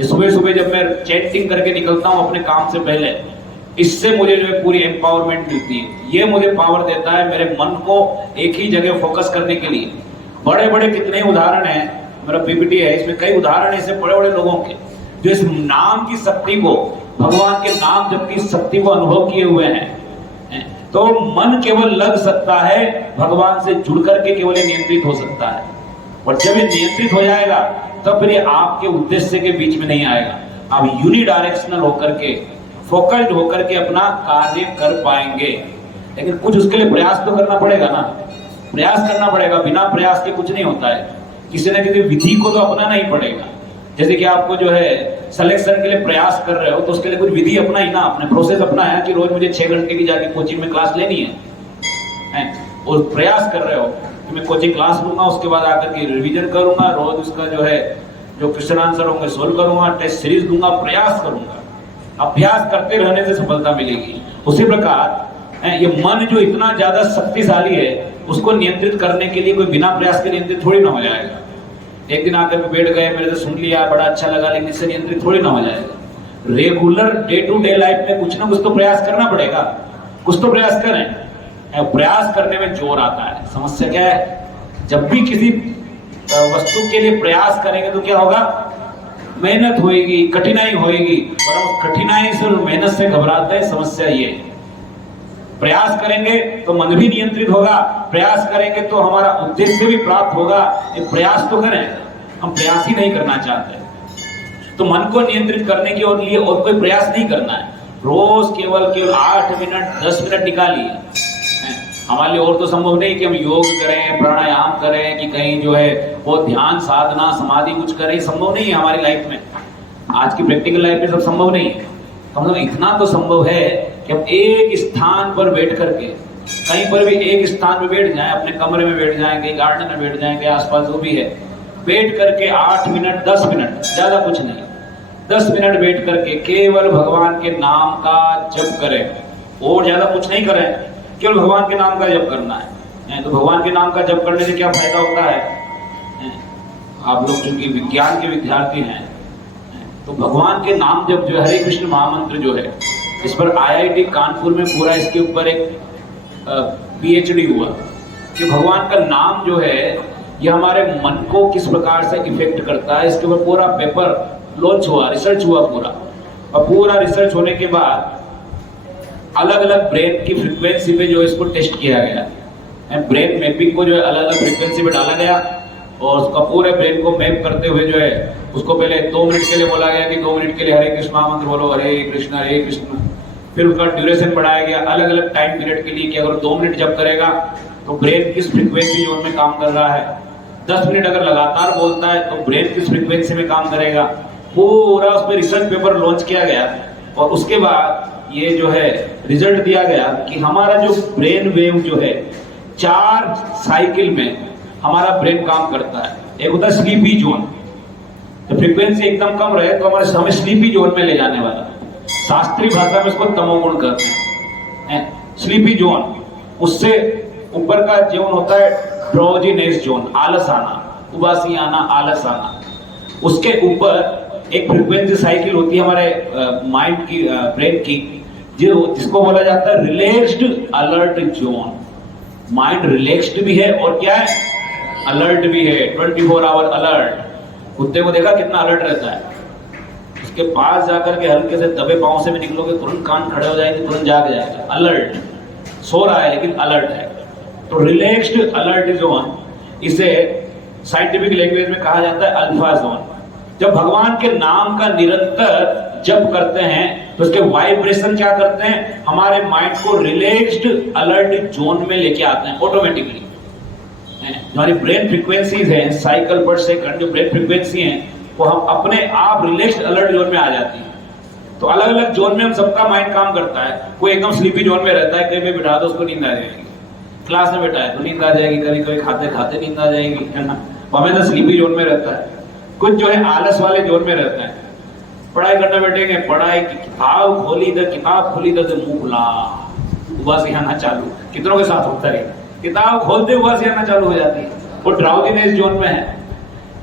सुबह सुबह जब मैं चैंटिंग करके निकलता हूँ अपने काम से पहले, इससे मुझे जो है पूरी एम्पावरमेंट मिलती है। ये मुझे पावर देता है मेरे मन को एक ही जगह फोकस करने के लिए। बड़े बड़े कितने उदाहरण हैं, मेरा पीपीटी है, इसमें कई उदाहरण ऐसे बड़े बड़े लोगों के जो इस नाम की शक्ति को, भगवान के नाम जप की शक्ति को अनुभव किए हुए हैं। तो मन केवल लग सकता है, भगवान से जुड़ करके केवल नियंत्रित हो सकता है। और जब ये नियंत्रित हो जाएगा तब फिर ये आपके उद्देश्य के बीच में नहीं आएगा। आप यूनिडायरेक्शनल होकर के, फोकस्ड होकर के अपना कार्य कर पाएंगे। लेकिन कुछ उसके लिए प्रयास तो करना पड़ेगा ना, प्रयास करना पड़ेगा। बिना प्रयास के कुछ नहीं होता है। किसी न किसी विधि को तो अपनाना ही पड़ेगा। जैसे कि आपको जो है सिलेक्शन के लिए प्रयास कर रहे हो तो उसके लिए कुछ विधि अपना ही ना, अपने प्रोसेस अपना है कि रोज मुझे 6 घंटे की जाके कोचिंग में क्लास लेनी है। और प्रयास कर रहे हो कि मैं कोचिंग क्लास लूंगा, उसके बाद आकर के रिवीजन करूंगा, रोज उसका जो है जो क्वेश्चन आंसर होंगे सोल्व करूंगा, टेस्ट सीरीज दूंगा, प्रयास करूंगा। अभ्यास करते रहने से सफलता मिलेगी। उसी प्रकार ये मन जो इतना ज्यादा शक्तिशाली है, उसको नियंत्रित करने के लिए कोई बिना प्रयास के नियंत्रित थोड़ी ना हो जाएगा। एक दिन आकर के बैठ गए, मेरे से सुन लिया, बड़ा अच्छा लगा, लेकिन इससे नियंत्रित थोड़ी ना हो जाएगा। Regular day to day life में कुछ ना कुछ तो प्रयास करना पड़ेगा। कुछ तो प्रयास करें। प्रयास करने में जोर आता है। समस्या क्या है? जब भी किसी वस्तु के लिए प्रयास करेंगे तो क्या होगा? मेहनत होगी, कठिनाई होगी, और उस कठिनाई से और मेहनत से घबराते हैं। समस्या ये है। प्रयास करेंगे तो मन भी नियंत्रित होगा, प्रयास करेंगे तो हमारा उद्देश्य भी प्राप्त होगा। एक प्रयास तो करें, हम प्रयास ही नहीं करना चाहते। तो मन को नियंत्रित करने के लिए और कोई प्रयास नहीं करना है। रोज केवल 8 मिनट 10 मिनट निकालिए। हमारे लिए और तो संभव नहीं कि हम योग करें, प्राणायाम करें, कि कहीं जो है वो ध्यान साधना समाधि कुछ करें, संभव नहीं है हमारी लाइफ में। आज की प्रैक्टिकल लाइफ में सब संभव नहीं है। हम लोग इतना तो संभव है कि हम एक स्थान पर बैठ करके, कहीं पर भी एक स्थान पर बैठ जाएं, अपने कमरे में बैठ जाएंगे, गार्डन में बैठ जाएंगे, आसपास जो भी है, बैठ करके 8 मिनट 10 मिनट, ज्यादा कुछ नहीं, 10 मिनट बैठ करके केवल भगवान के नाम का जप करें। और ज्यादा कुछ नहीं करें, केवल भगवान के नाम का जप करना है। तो भगवान के नाम का जप करने से क्या फायदा होता है? आप लोग चूंकि विज्ञान के विद्यार्थी हैं, तो भगवान के नाम जप जो हरे कृष्ण महामंत्र जो है, इस पर IIT कानपुर में पूरा इसके ऊपर एक PhD हुआ कि भगवान का नाम जो है ये हमारे मन को किस प्रकार से इफेक्ट करता है। इसके ऊपर पूरा पेपर लॉन्च हुआ, रिसर्च हुआ पूरा। और पूरा रिसर्च होने के बाद अलग अलग ब्रेन की फ्रीक्वेंसी पे जो इसको टेस्ट किया गया। ब्रेन मैपिंग को जो है अलग अलग फ्रीक्वेंसी पे डाला गया और उसका पूरे ब्रेन को मैप करते हुए जो है उसको पहले 2 मिनट के लिए बोला गया कि 2 मिनट के लिए हरे कृष्ण महामंत्र बोलो, हरे कृष्ण। फिर उसका ड्यूरेशन बढ़ाया गया अलग अलग टाइम पीरियड के लिए कि अगर 2 मिनट जब करेगा तो ब्रेन किस फ्रीक्वेंसी जोन में काम कर रहा है। 10 मिनट अगर लगातार बोलता है तो ब्रेन किस फ्रीक्वेंसी में काम करेगा, पूरा उस पर रिसर्च पेपर लॉन्च किया गया और उसके बाद ये जो है रिजल्ट दिया गया कि हमारा जो ब्रेन वेव जो है 4 साइकिल में हमारा ब्रेन काम करता है। एक होता है स्लीपी जोन, तो फ्रीक्वेंसी एकदम कम रहे तो हमें स्लीपी जोन में ले जाने वाला, शास्त्रीय भाषा में उसको तमोगुण कहते हैं। स्लीपी जोन, उससे ऊपर का जोन होता है ड्रॉजीनेस जोन, आलस आना, उबासी आना, आलस आना। उसके ऊपर एक फ्रीक्वेंसी साइकिल होती है हमारे माइंड की, ब्रेन की, जिसको बोला जाता है relaxed alert zone. Mind relaxed भी है और क्या है, अलर्ट भी है, 24 आवर अलर्ट। कुत्ते को देखा कितना अलर्ट रहता है, उसके पास जाकर के हल्के से दबे पांव से भी निकलोगे तुरंत कान खड़े हो जाएंगे, तुरंत जाग जाएगा। अलर्ट, सो रहा है लेकिन अलर्ट है। तो रिलैक्स्ड अलर्ट जोन, इसे साइंटिफिक लैंग्वेज में कहा जाता है अल्फा जोन। जब भगवान के नाम का निरंतर जप करते हैं तो उसके वाइब्रेशन क्या करते हैं, हमारे माइंड को रिलैक्स्ड अलर्ट जोन में लेके आते हैं ऑटोमेटिकली। हमारी ब्रेन फ्रीक्वेंसीज हैं, साइकिल पर सेकंड जो ब्रेन फ्रीक्वेंसी हैं, वो हम अपने आप रिलैक्स्ड अलर्ट जोन में आ जाती है। तो अलग अलग जोन में हम सबका माइंड काम करता है। कोई एकदम स्लीपी जोन में रहता है, कहीं पे बिठा दो उसको नींद आ जाएगी, क्लास में बैठा है तो नींद आ जाएगी, कभी कभी खाते खाते नींद आ जाएगी, है ना, हमेशा स्लीपी जोन में रहता है। कुछ जो है आलस वाले जोन में रहता है, पढ़ाई करने बैठेंगे, पढ़ाई की किताब खोली इधर, किताब खोली इधर से मुंह खुला, उबासी आना चालू। कितनों के साथ होता है, किताब खोलते उबासी आना चालू हो जाती है, वो ड्राउजीनेस जोन में है।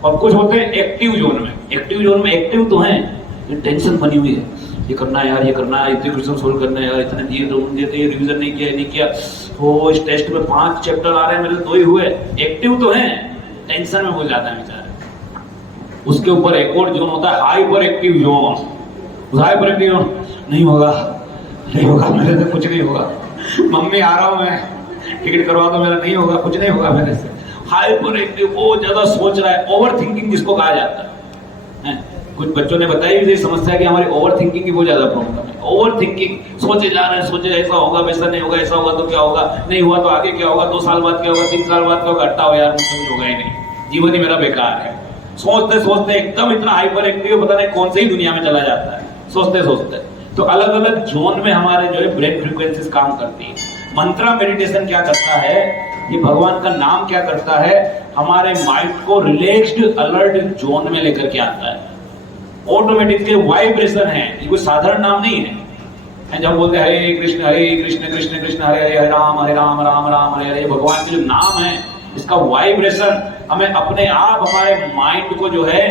और कुछ होते हैं एक्टिव जोन में। एक्टिव जोन में एक्टिव तो हैं, ये टेंशन बनी हुई है, ये करना है यार, ये करना है, इतने क्वेश्चन सोल्व करना है यार, इतने दिए तो दिए थे, रिवीजन नहीं किया, नहीं किया, वो इस टेस्ट में 5 चैप्टर आ रहे हैं, मेरे 2 ही हुए। एक्टिव तो हैं, टेंशन में हो जाता है बेचारा। उसके ऊपर एक और जोन होता है hyper active zone. Hyper active zone, नहीं होगा, नहीं होगा, मेरे से कुछ नहीं होगा, मम्मी आ रहा हूं मैं, टिकट करवा दो, मेरा नहीं होगा, कुछ नहीं होगा मेरे से। हाइपर एक्टिव, वो ज्यादा सोच रहा है, ओवर थिंकिंग जिसको कहा जाता है। कुछ बच्चों ने बताई ये समस्या कि हमारी ओवर थिंकिंग की बहुत ज्यादा प्रॉब्लम है। ओवर थिंकिंग, सोचे जा रहे हैं, सोचे ऐसा होगा, वैसा नहीं होगा, ऐसा होगा तो क्या होगा, नहीं हुआ तो आगे क्या होगा, 2 साल बाद क्या होगा, 3 साल बाद क्या होगा, हटाओ यार, मुझसे कुछ होगा ही नहीं, जीवन ही मेरा बेकार है। सोचते सोचते एकदम इतना हाइपर एक्टिव, पता नहीं कौन सी ही दुनिया में चला जाता है, सोचते सोचते। तो अलग अलग जोन में हमारे जो है ब्रेन फ्रीक्वेंसीज काम करती है। मंत्रा मेडिटेशन क्या करता है, ये भगवान का नाम क्या करता है, हमारे माइंड को रिलैक्स्ड अलर्ट जोन में लेकर के आता है। ऑटोमेटिकली वाइब्रेशन है, ये कोई साधारण नाम नहीं है। जब बोलते हैं हरे कृष्ण कृष्ण कृष्ण हरे हरे, हरे राम राम राम हरे हरे, भगवान के जो नाम है, इसका वाइब्रेशन हमें अपने आप हमारे माइंड को जो है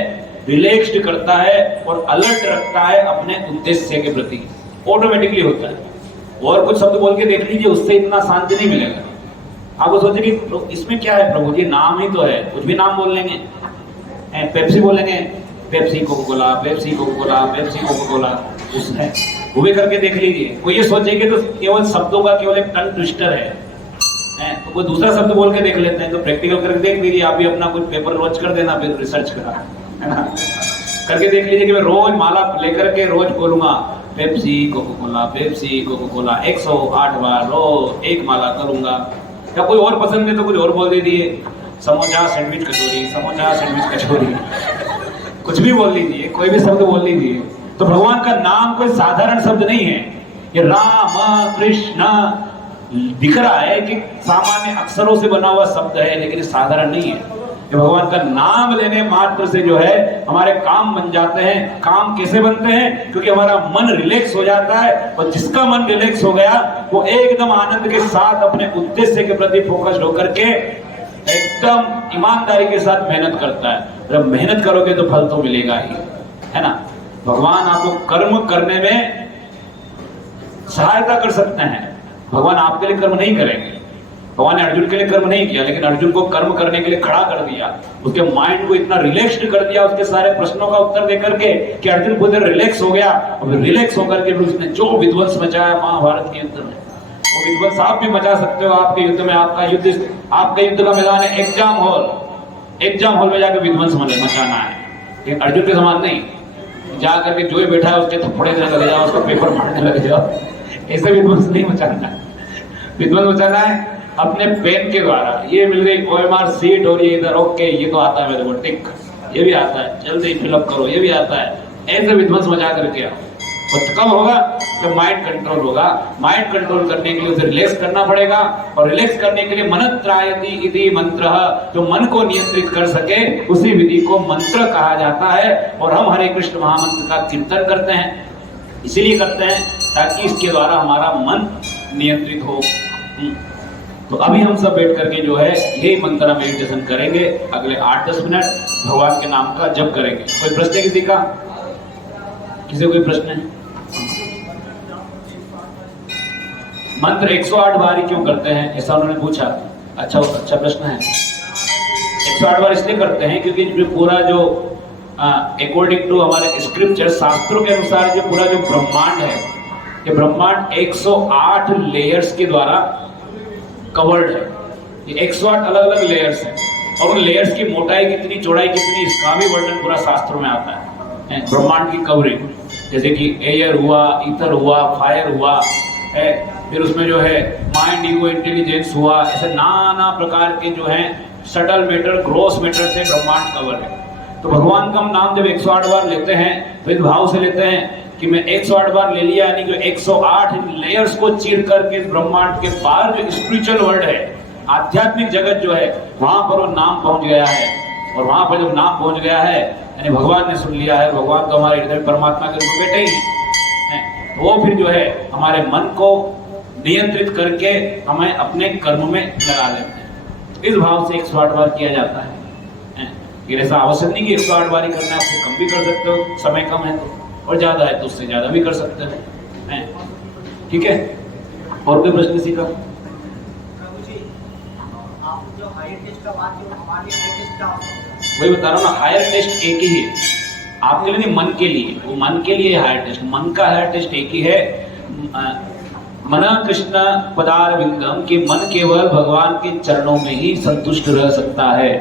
रिलैक्स्ड करता है और अलर्ट रखता है अपने उद्देश्य के प्रति, ऑटोमेटिकली होता है। और कुछ शब्द बोल के देख लीजिए, उससे इतना शांति नहीं मिलेगा। आपको सोचे कि इसमें क्या है प्रभु, ये नाम ही तो है, कुछ भी नाम बोल लेंगे, पेप्सी बोलेंगे, Pepsi Coca Cola, Pepsi Coca Cola, Pepsi Coca Cola, उसमें वो भी करके देख लीजिए। कोई ये सोचेंगे तो केवल शब्दों का केवल एक टंग ट्विस्टर है, तो कोई दूसरा शब्द बोल के देख लेते हैं। तो प्रैक्टिकल करके देख लीजिए, आप भी अपना कुछ पेपर लॉन्च कर देना, फिर रिसर्च करा, है ना, करके देख लीजिए कि मैं रोज माला लेकर के रोज बोलूंगा Pepsi Coca Cola, Pepsi Coca Cola 108 बार रोज एक माला करूंगा। या कोई और पसंद है तो कुछ और बोल दीजिए, समोसा सैंडविच कचौरी, समोसा सैंडविच कचौरी, कुछ भी बोल लीजिए, कोई भी शब्द बोल लीजिए। तो भगवान का नाम कोई साधारण शब्द नहीं है। ये राम कृष्ण दिख रहा है कि सामान्य अक्षरों से बना हुआ शब्द है, लेकिन साधारण नहीं है। ये भगवान का नाम लेने मात्र से जो है हमारे काम बन जाते हैं। काम कैसे बनते हैं? क्योंकि हमारा मन रिलैक्स हो जाता है, और जिसका मन रिलैक्स हो गया वो एकदम आनंद के साथ अपने उद्देश्य के प्रति फोकस्ड होकर के एकदम ईमानदारी के साथ मेहनत करता है। जब मेहनत करोगे तो फल तो मिलेगा ही, है ना। भगवान आपको कर्म करने में सहायता कर सकते हैं। भगवान आपके लिए कर्म नहीं करेंगे। भगवान ने अर्जुन के लिए कर्म नहीं किया, लेकिन अर्जुन को कर्म करने के लिए खड़ा कर दिया। उसके माइंड को इतना रिलैक्स्ड कर दिया उसके सारे प्रश्नों का उत्तर देकर के कि अर्जुन खुद रिलैक्स हो गया। और रिलैक्स होकर के उसने जो विध्वंस मचाया महाभारत के युद्ध में, वो विध्वंस आप भी मचा सकते हो आपके युद्ध में। आपका युद्ध का मैदान है एग्जाम हॉल में जाकर विध्वंस मचाना है। लेकिन अर्जुन के समान नहीं, जा करके जो ही बैठा है उसके थप्पड़े देने लगे जाओ, उसका पेपर मारने लगे जाओ, ऐसे विध्वंस नहीं मचाना है। विध्वंस मचाना है अपने पेन के द्वारा, ये मिल गई OMR सीट और ये इधर ओके, ये तो आता है मेरे को टिक, ये भी आता है, जल्दी फिलअप करो, ये भी आता है, ऐसे विध्वंस मचा करके आओ। तो कब होगा? जब माइंड कंट्रोल होगा। माइंड कंट्रोल करने के लिए उसे रिलैक्स करना पड़ेगा, और रिलैक्स करने के लिए मनत्रायति इति मंत्र, जो मन को नियंत्रित कर सके उसी विधि को मंत्र कहा जाता है। और हम हरे कृष्ण महामंत्र का कीर्तन करते हैं, इसीलिए करते हैं ताकि इसके द्वारा हमारा मन नियंत्रित हो। तो अभी हम सब बैठ करके जो है यही मंत्र मेडिटेशन करेंगे, अगले 8-10 मिनट भगवान के नाम का जप करेंगे। कोई प्रश्न है किसी का? किसी कोई प्रश्न है? मंत्र 108 बार ही क्यों करते हैं, ऐसा उन्होंने पूछा। अच्छा प्रश्न है। 108 बार इसलिए करते हैं क्योंकि जो पूरा जो अकॉर्डिंग टू हमारे स्क्रिप्चर, शास्त्रों के अनुसार जो पूरा जो ब्रह्मांड है, ये ब्रह्मांड 108 लेयर्स के द्वारा कवर्ड है। ये 108 अलग अलग लेयर्स हैं, और उन लेयर्स की मोटाई कितनी, चौड़ाई कितनी, इसका भी वर्णन पूरा शास्त्रों में आता है। ब्रह्मांड की कवरिंग, जैसे कि एयर हुआ, ईथर हुआ, फायर हुआ है, फिर उसमें जो है माइंड, ईगो, इंटेलिजेंस हुआ, ऐसे नाना प्रकार के जो है सटल मैटर, ग्रॉस मैटर से ब्रह्मांड कवर है। तो भगवान का हम नाम जब 108 बार लेते हैं, विद भाव से लेते हैं कि मैं 108 बार ले लिया, यानी कि 108 लेयर्स को चीर करके इस ब्रह्मांड के पार जो स्पिरिचुअल वर्ल्ड है, आध्यात्मिक जगत जो है, वहां पर वो नाम पहुंच गया है। और वहां पर जब नाम पहुंच गया है, यानी भगवान ने सुन लिया है, भगवान तो हमारे हृदय परमात्मा के रूप में बैठे ही हैं, तो वो फिर जो है हमारे मन को नियंत्रित करके हमें अपने कर्म में लगा लेते हैं। इस भाव से 108 बार किया जाता है। ये ऐसा आवश्यक नहीं कि 108 बार ही करना है, आपसे कम भी कर सकते हो, समय कम है तो, और ज्यादा है तो उससे ज्यादा भी कर सकते हो। ठीक है, और कोई प्रश्न किसी का? वही बता रहा हूँ ना, हायर टेस्ट एक ही है आपके लिए, नहीं मन के लिए, वो मन के लिए हायर टेस्ट, मन का हायर टेस्ट एक ही है। मना कृष्ण पदारविंदम, कि मन केवल भगवान के चरणों में ही संतुष्ट रह सकता है।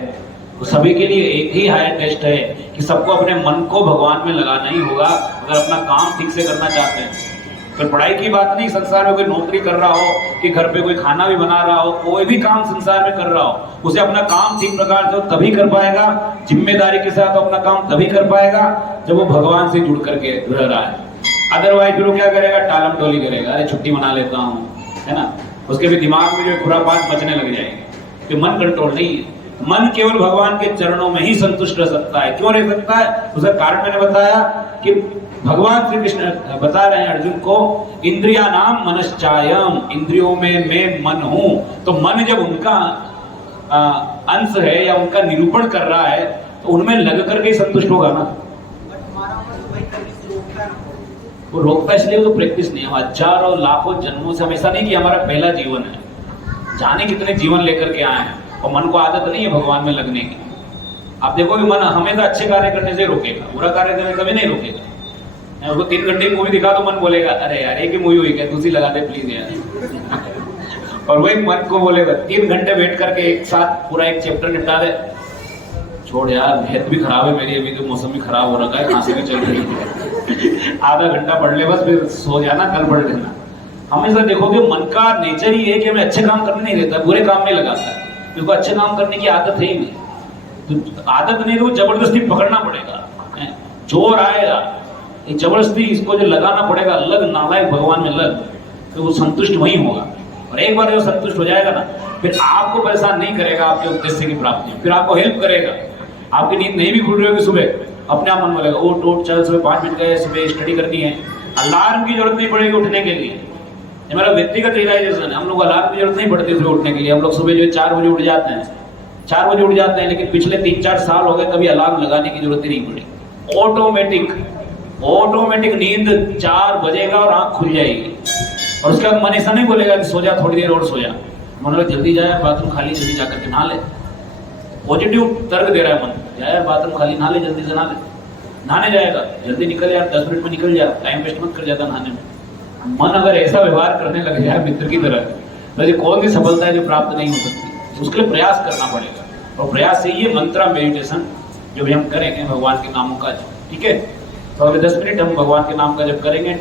तो सभी के लिए एक ही हायर टेस्ट है कि सबको अपने मन को भगवान में लगाना ही होगा, अगर अपना काम ठीक से करना चाहते हैं। फिर पढ़ाई की बात नहीं, संसार में कोई नौकरी कर रहा हो, कि घर पे कोई खाना भी बना रहा हो, कोई भी काम संसार में कर रहा हो, उसे अपना काम ठीक प्रकार से तभी कर पाएगा, जिम्मेदारी के साथ अपना काम तभी कर पाएगा जब वो भगवान से जुड़ करके रह रहा है। अदरवाइज फिर वो क्या करेगा? टालम टोली करेगा, अरे छुट्टी मना लेता हूँ, है ना, उसके भी दिमाग में जो खुरापात मचने लग जाएगी, कि मन कंट्रोल नहीं है। मन केवल भगवान के चरणों में ही संतुष्ट रह सकता है। क्यों रह सकता है? उसका कारण मैंने बताया कि भगवान श्री कृष्ण बता रहे हैं अर्जुन को, इंद्रिया नाम मनश्चायम, इंद्रियों में मैं मन हूं। तो मन जब उनका अंश है या उनका निरूपण कर रहा है, तो उनमें लग करके ही संतुष्ट होगा ना। वो रोकता इसलिए वो तो प्रैक्टिस नहीं है। हम हजारों लाखों जन्मों से, हमेशा नहीं कि हमारा पहला जीवन है, जाने कितने जीवन लेकर के आए हैं, और मन को आदत नहीं है भगवान में लगने की। आप देखो कि मन हमेशा अच्छे कार्य करने से रोकेगा, बुरा कार्य करने कभी नहीं रोकेगा। उसको 3 घंटे की मूवी दिखा तो मन बोलेगा अरे यार एक ही मूवी हुई क्या, दूसरी लगा दे प्लीज यार। और वही मन को बोलेगा 3 घंटे वेट करके एक साथ पूरा एक चैप्टर निपटा दे, छोड़ यार हेल्थ भी खराब है मेरी, अभी तो मौसम भी खराब हो रखा है, खांसी भी चल रही है, आधा घंटा पढ़ ले बस, फिर सो जाना, कल पढ़ लेना। हमेशा देखोगे मन का नेचर ही है कि हमें अच्छे काम करने नहीं देता, बुरे काम में लगाता है, क्योंकि अच्छे काम करने की आदत है ही नहीं। तो आदत नहीं तो जबरदस्ती पकड़ना पड़ेगा, जोर आएगा, जबरदस्ती इसको जो लगाना पड़ेगा, लग नालायक भगवान में लग, तो वो संतुष्ट वही होगा। और एक बार जो संतुष्ट हो जाएगा ना, फिर आपको परेशान नहीं करेगा आपके उद्देश्य की प्राप्ति में, फिर आपको हेल्प करेगा। आपकी नींद नहीं भी खुल रही होगी सुबह, अपने आप मन बोलेगा उठ चल, सुबह 5 मिनट गए, सुबह स्टडी करनी है, अलार्म की जरूरत नहीं पड़ेगी उठने के लिए। ये मेरा व्यक्तिगत रियलाइजेशन है, हम लोग अलार्म की जरूरत नहीं पड़ती सुबह उठने के लिए। हम लोग सुबह जो 4 बजे उठ जाते हैं, 4 बजे उठ जाते हैं, लेकिन पिछले 3-4 साल हो गए कभी अलार्म लगाने की जरूरत ही नहीं पड़ी। ऑटोमेटिक नींद 4 बजेगा और आंख खुल जाएगी, और उसके बाद मन ऐसा नहीं बोलेगा कि सो जा थोड़ी देर और सो जा, मन बोले जल्दी जाए बाथरूम खाली, जल्दी जाकर के नहा ले। पॉजिटिव तर्क दे रहा है मन, जाए बाथरूम खाली नहा ले, जल्दी से नहा ले, नहाने जाएगा, जल्दी निकल यार, 10 मिनट में निकल जा, टाइम वेस्ट मत कर जाता नहाने में। मन अगर ऐसा व्यवहार करने लग जाए मित्र की तरह, तो ये कौन सी सफलता है जो प्राप्त नहीं हो सकती। उसके लिए प्रयास करना पड़ेगा, और प्रयास से ये मंत्र मेडिटेशन जो भी हम करेंगे भगवान के नामों का, ठीक है। तो अगले 10 मिनट हम भगवान के नाम का जब करेंगे।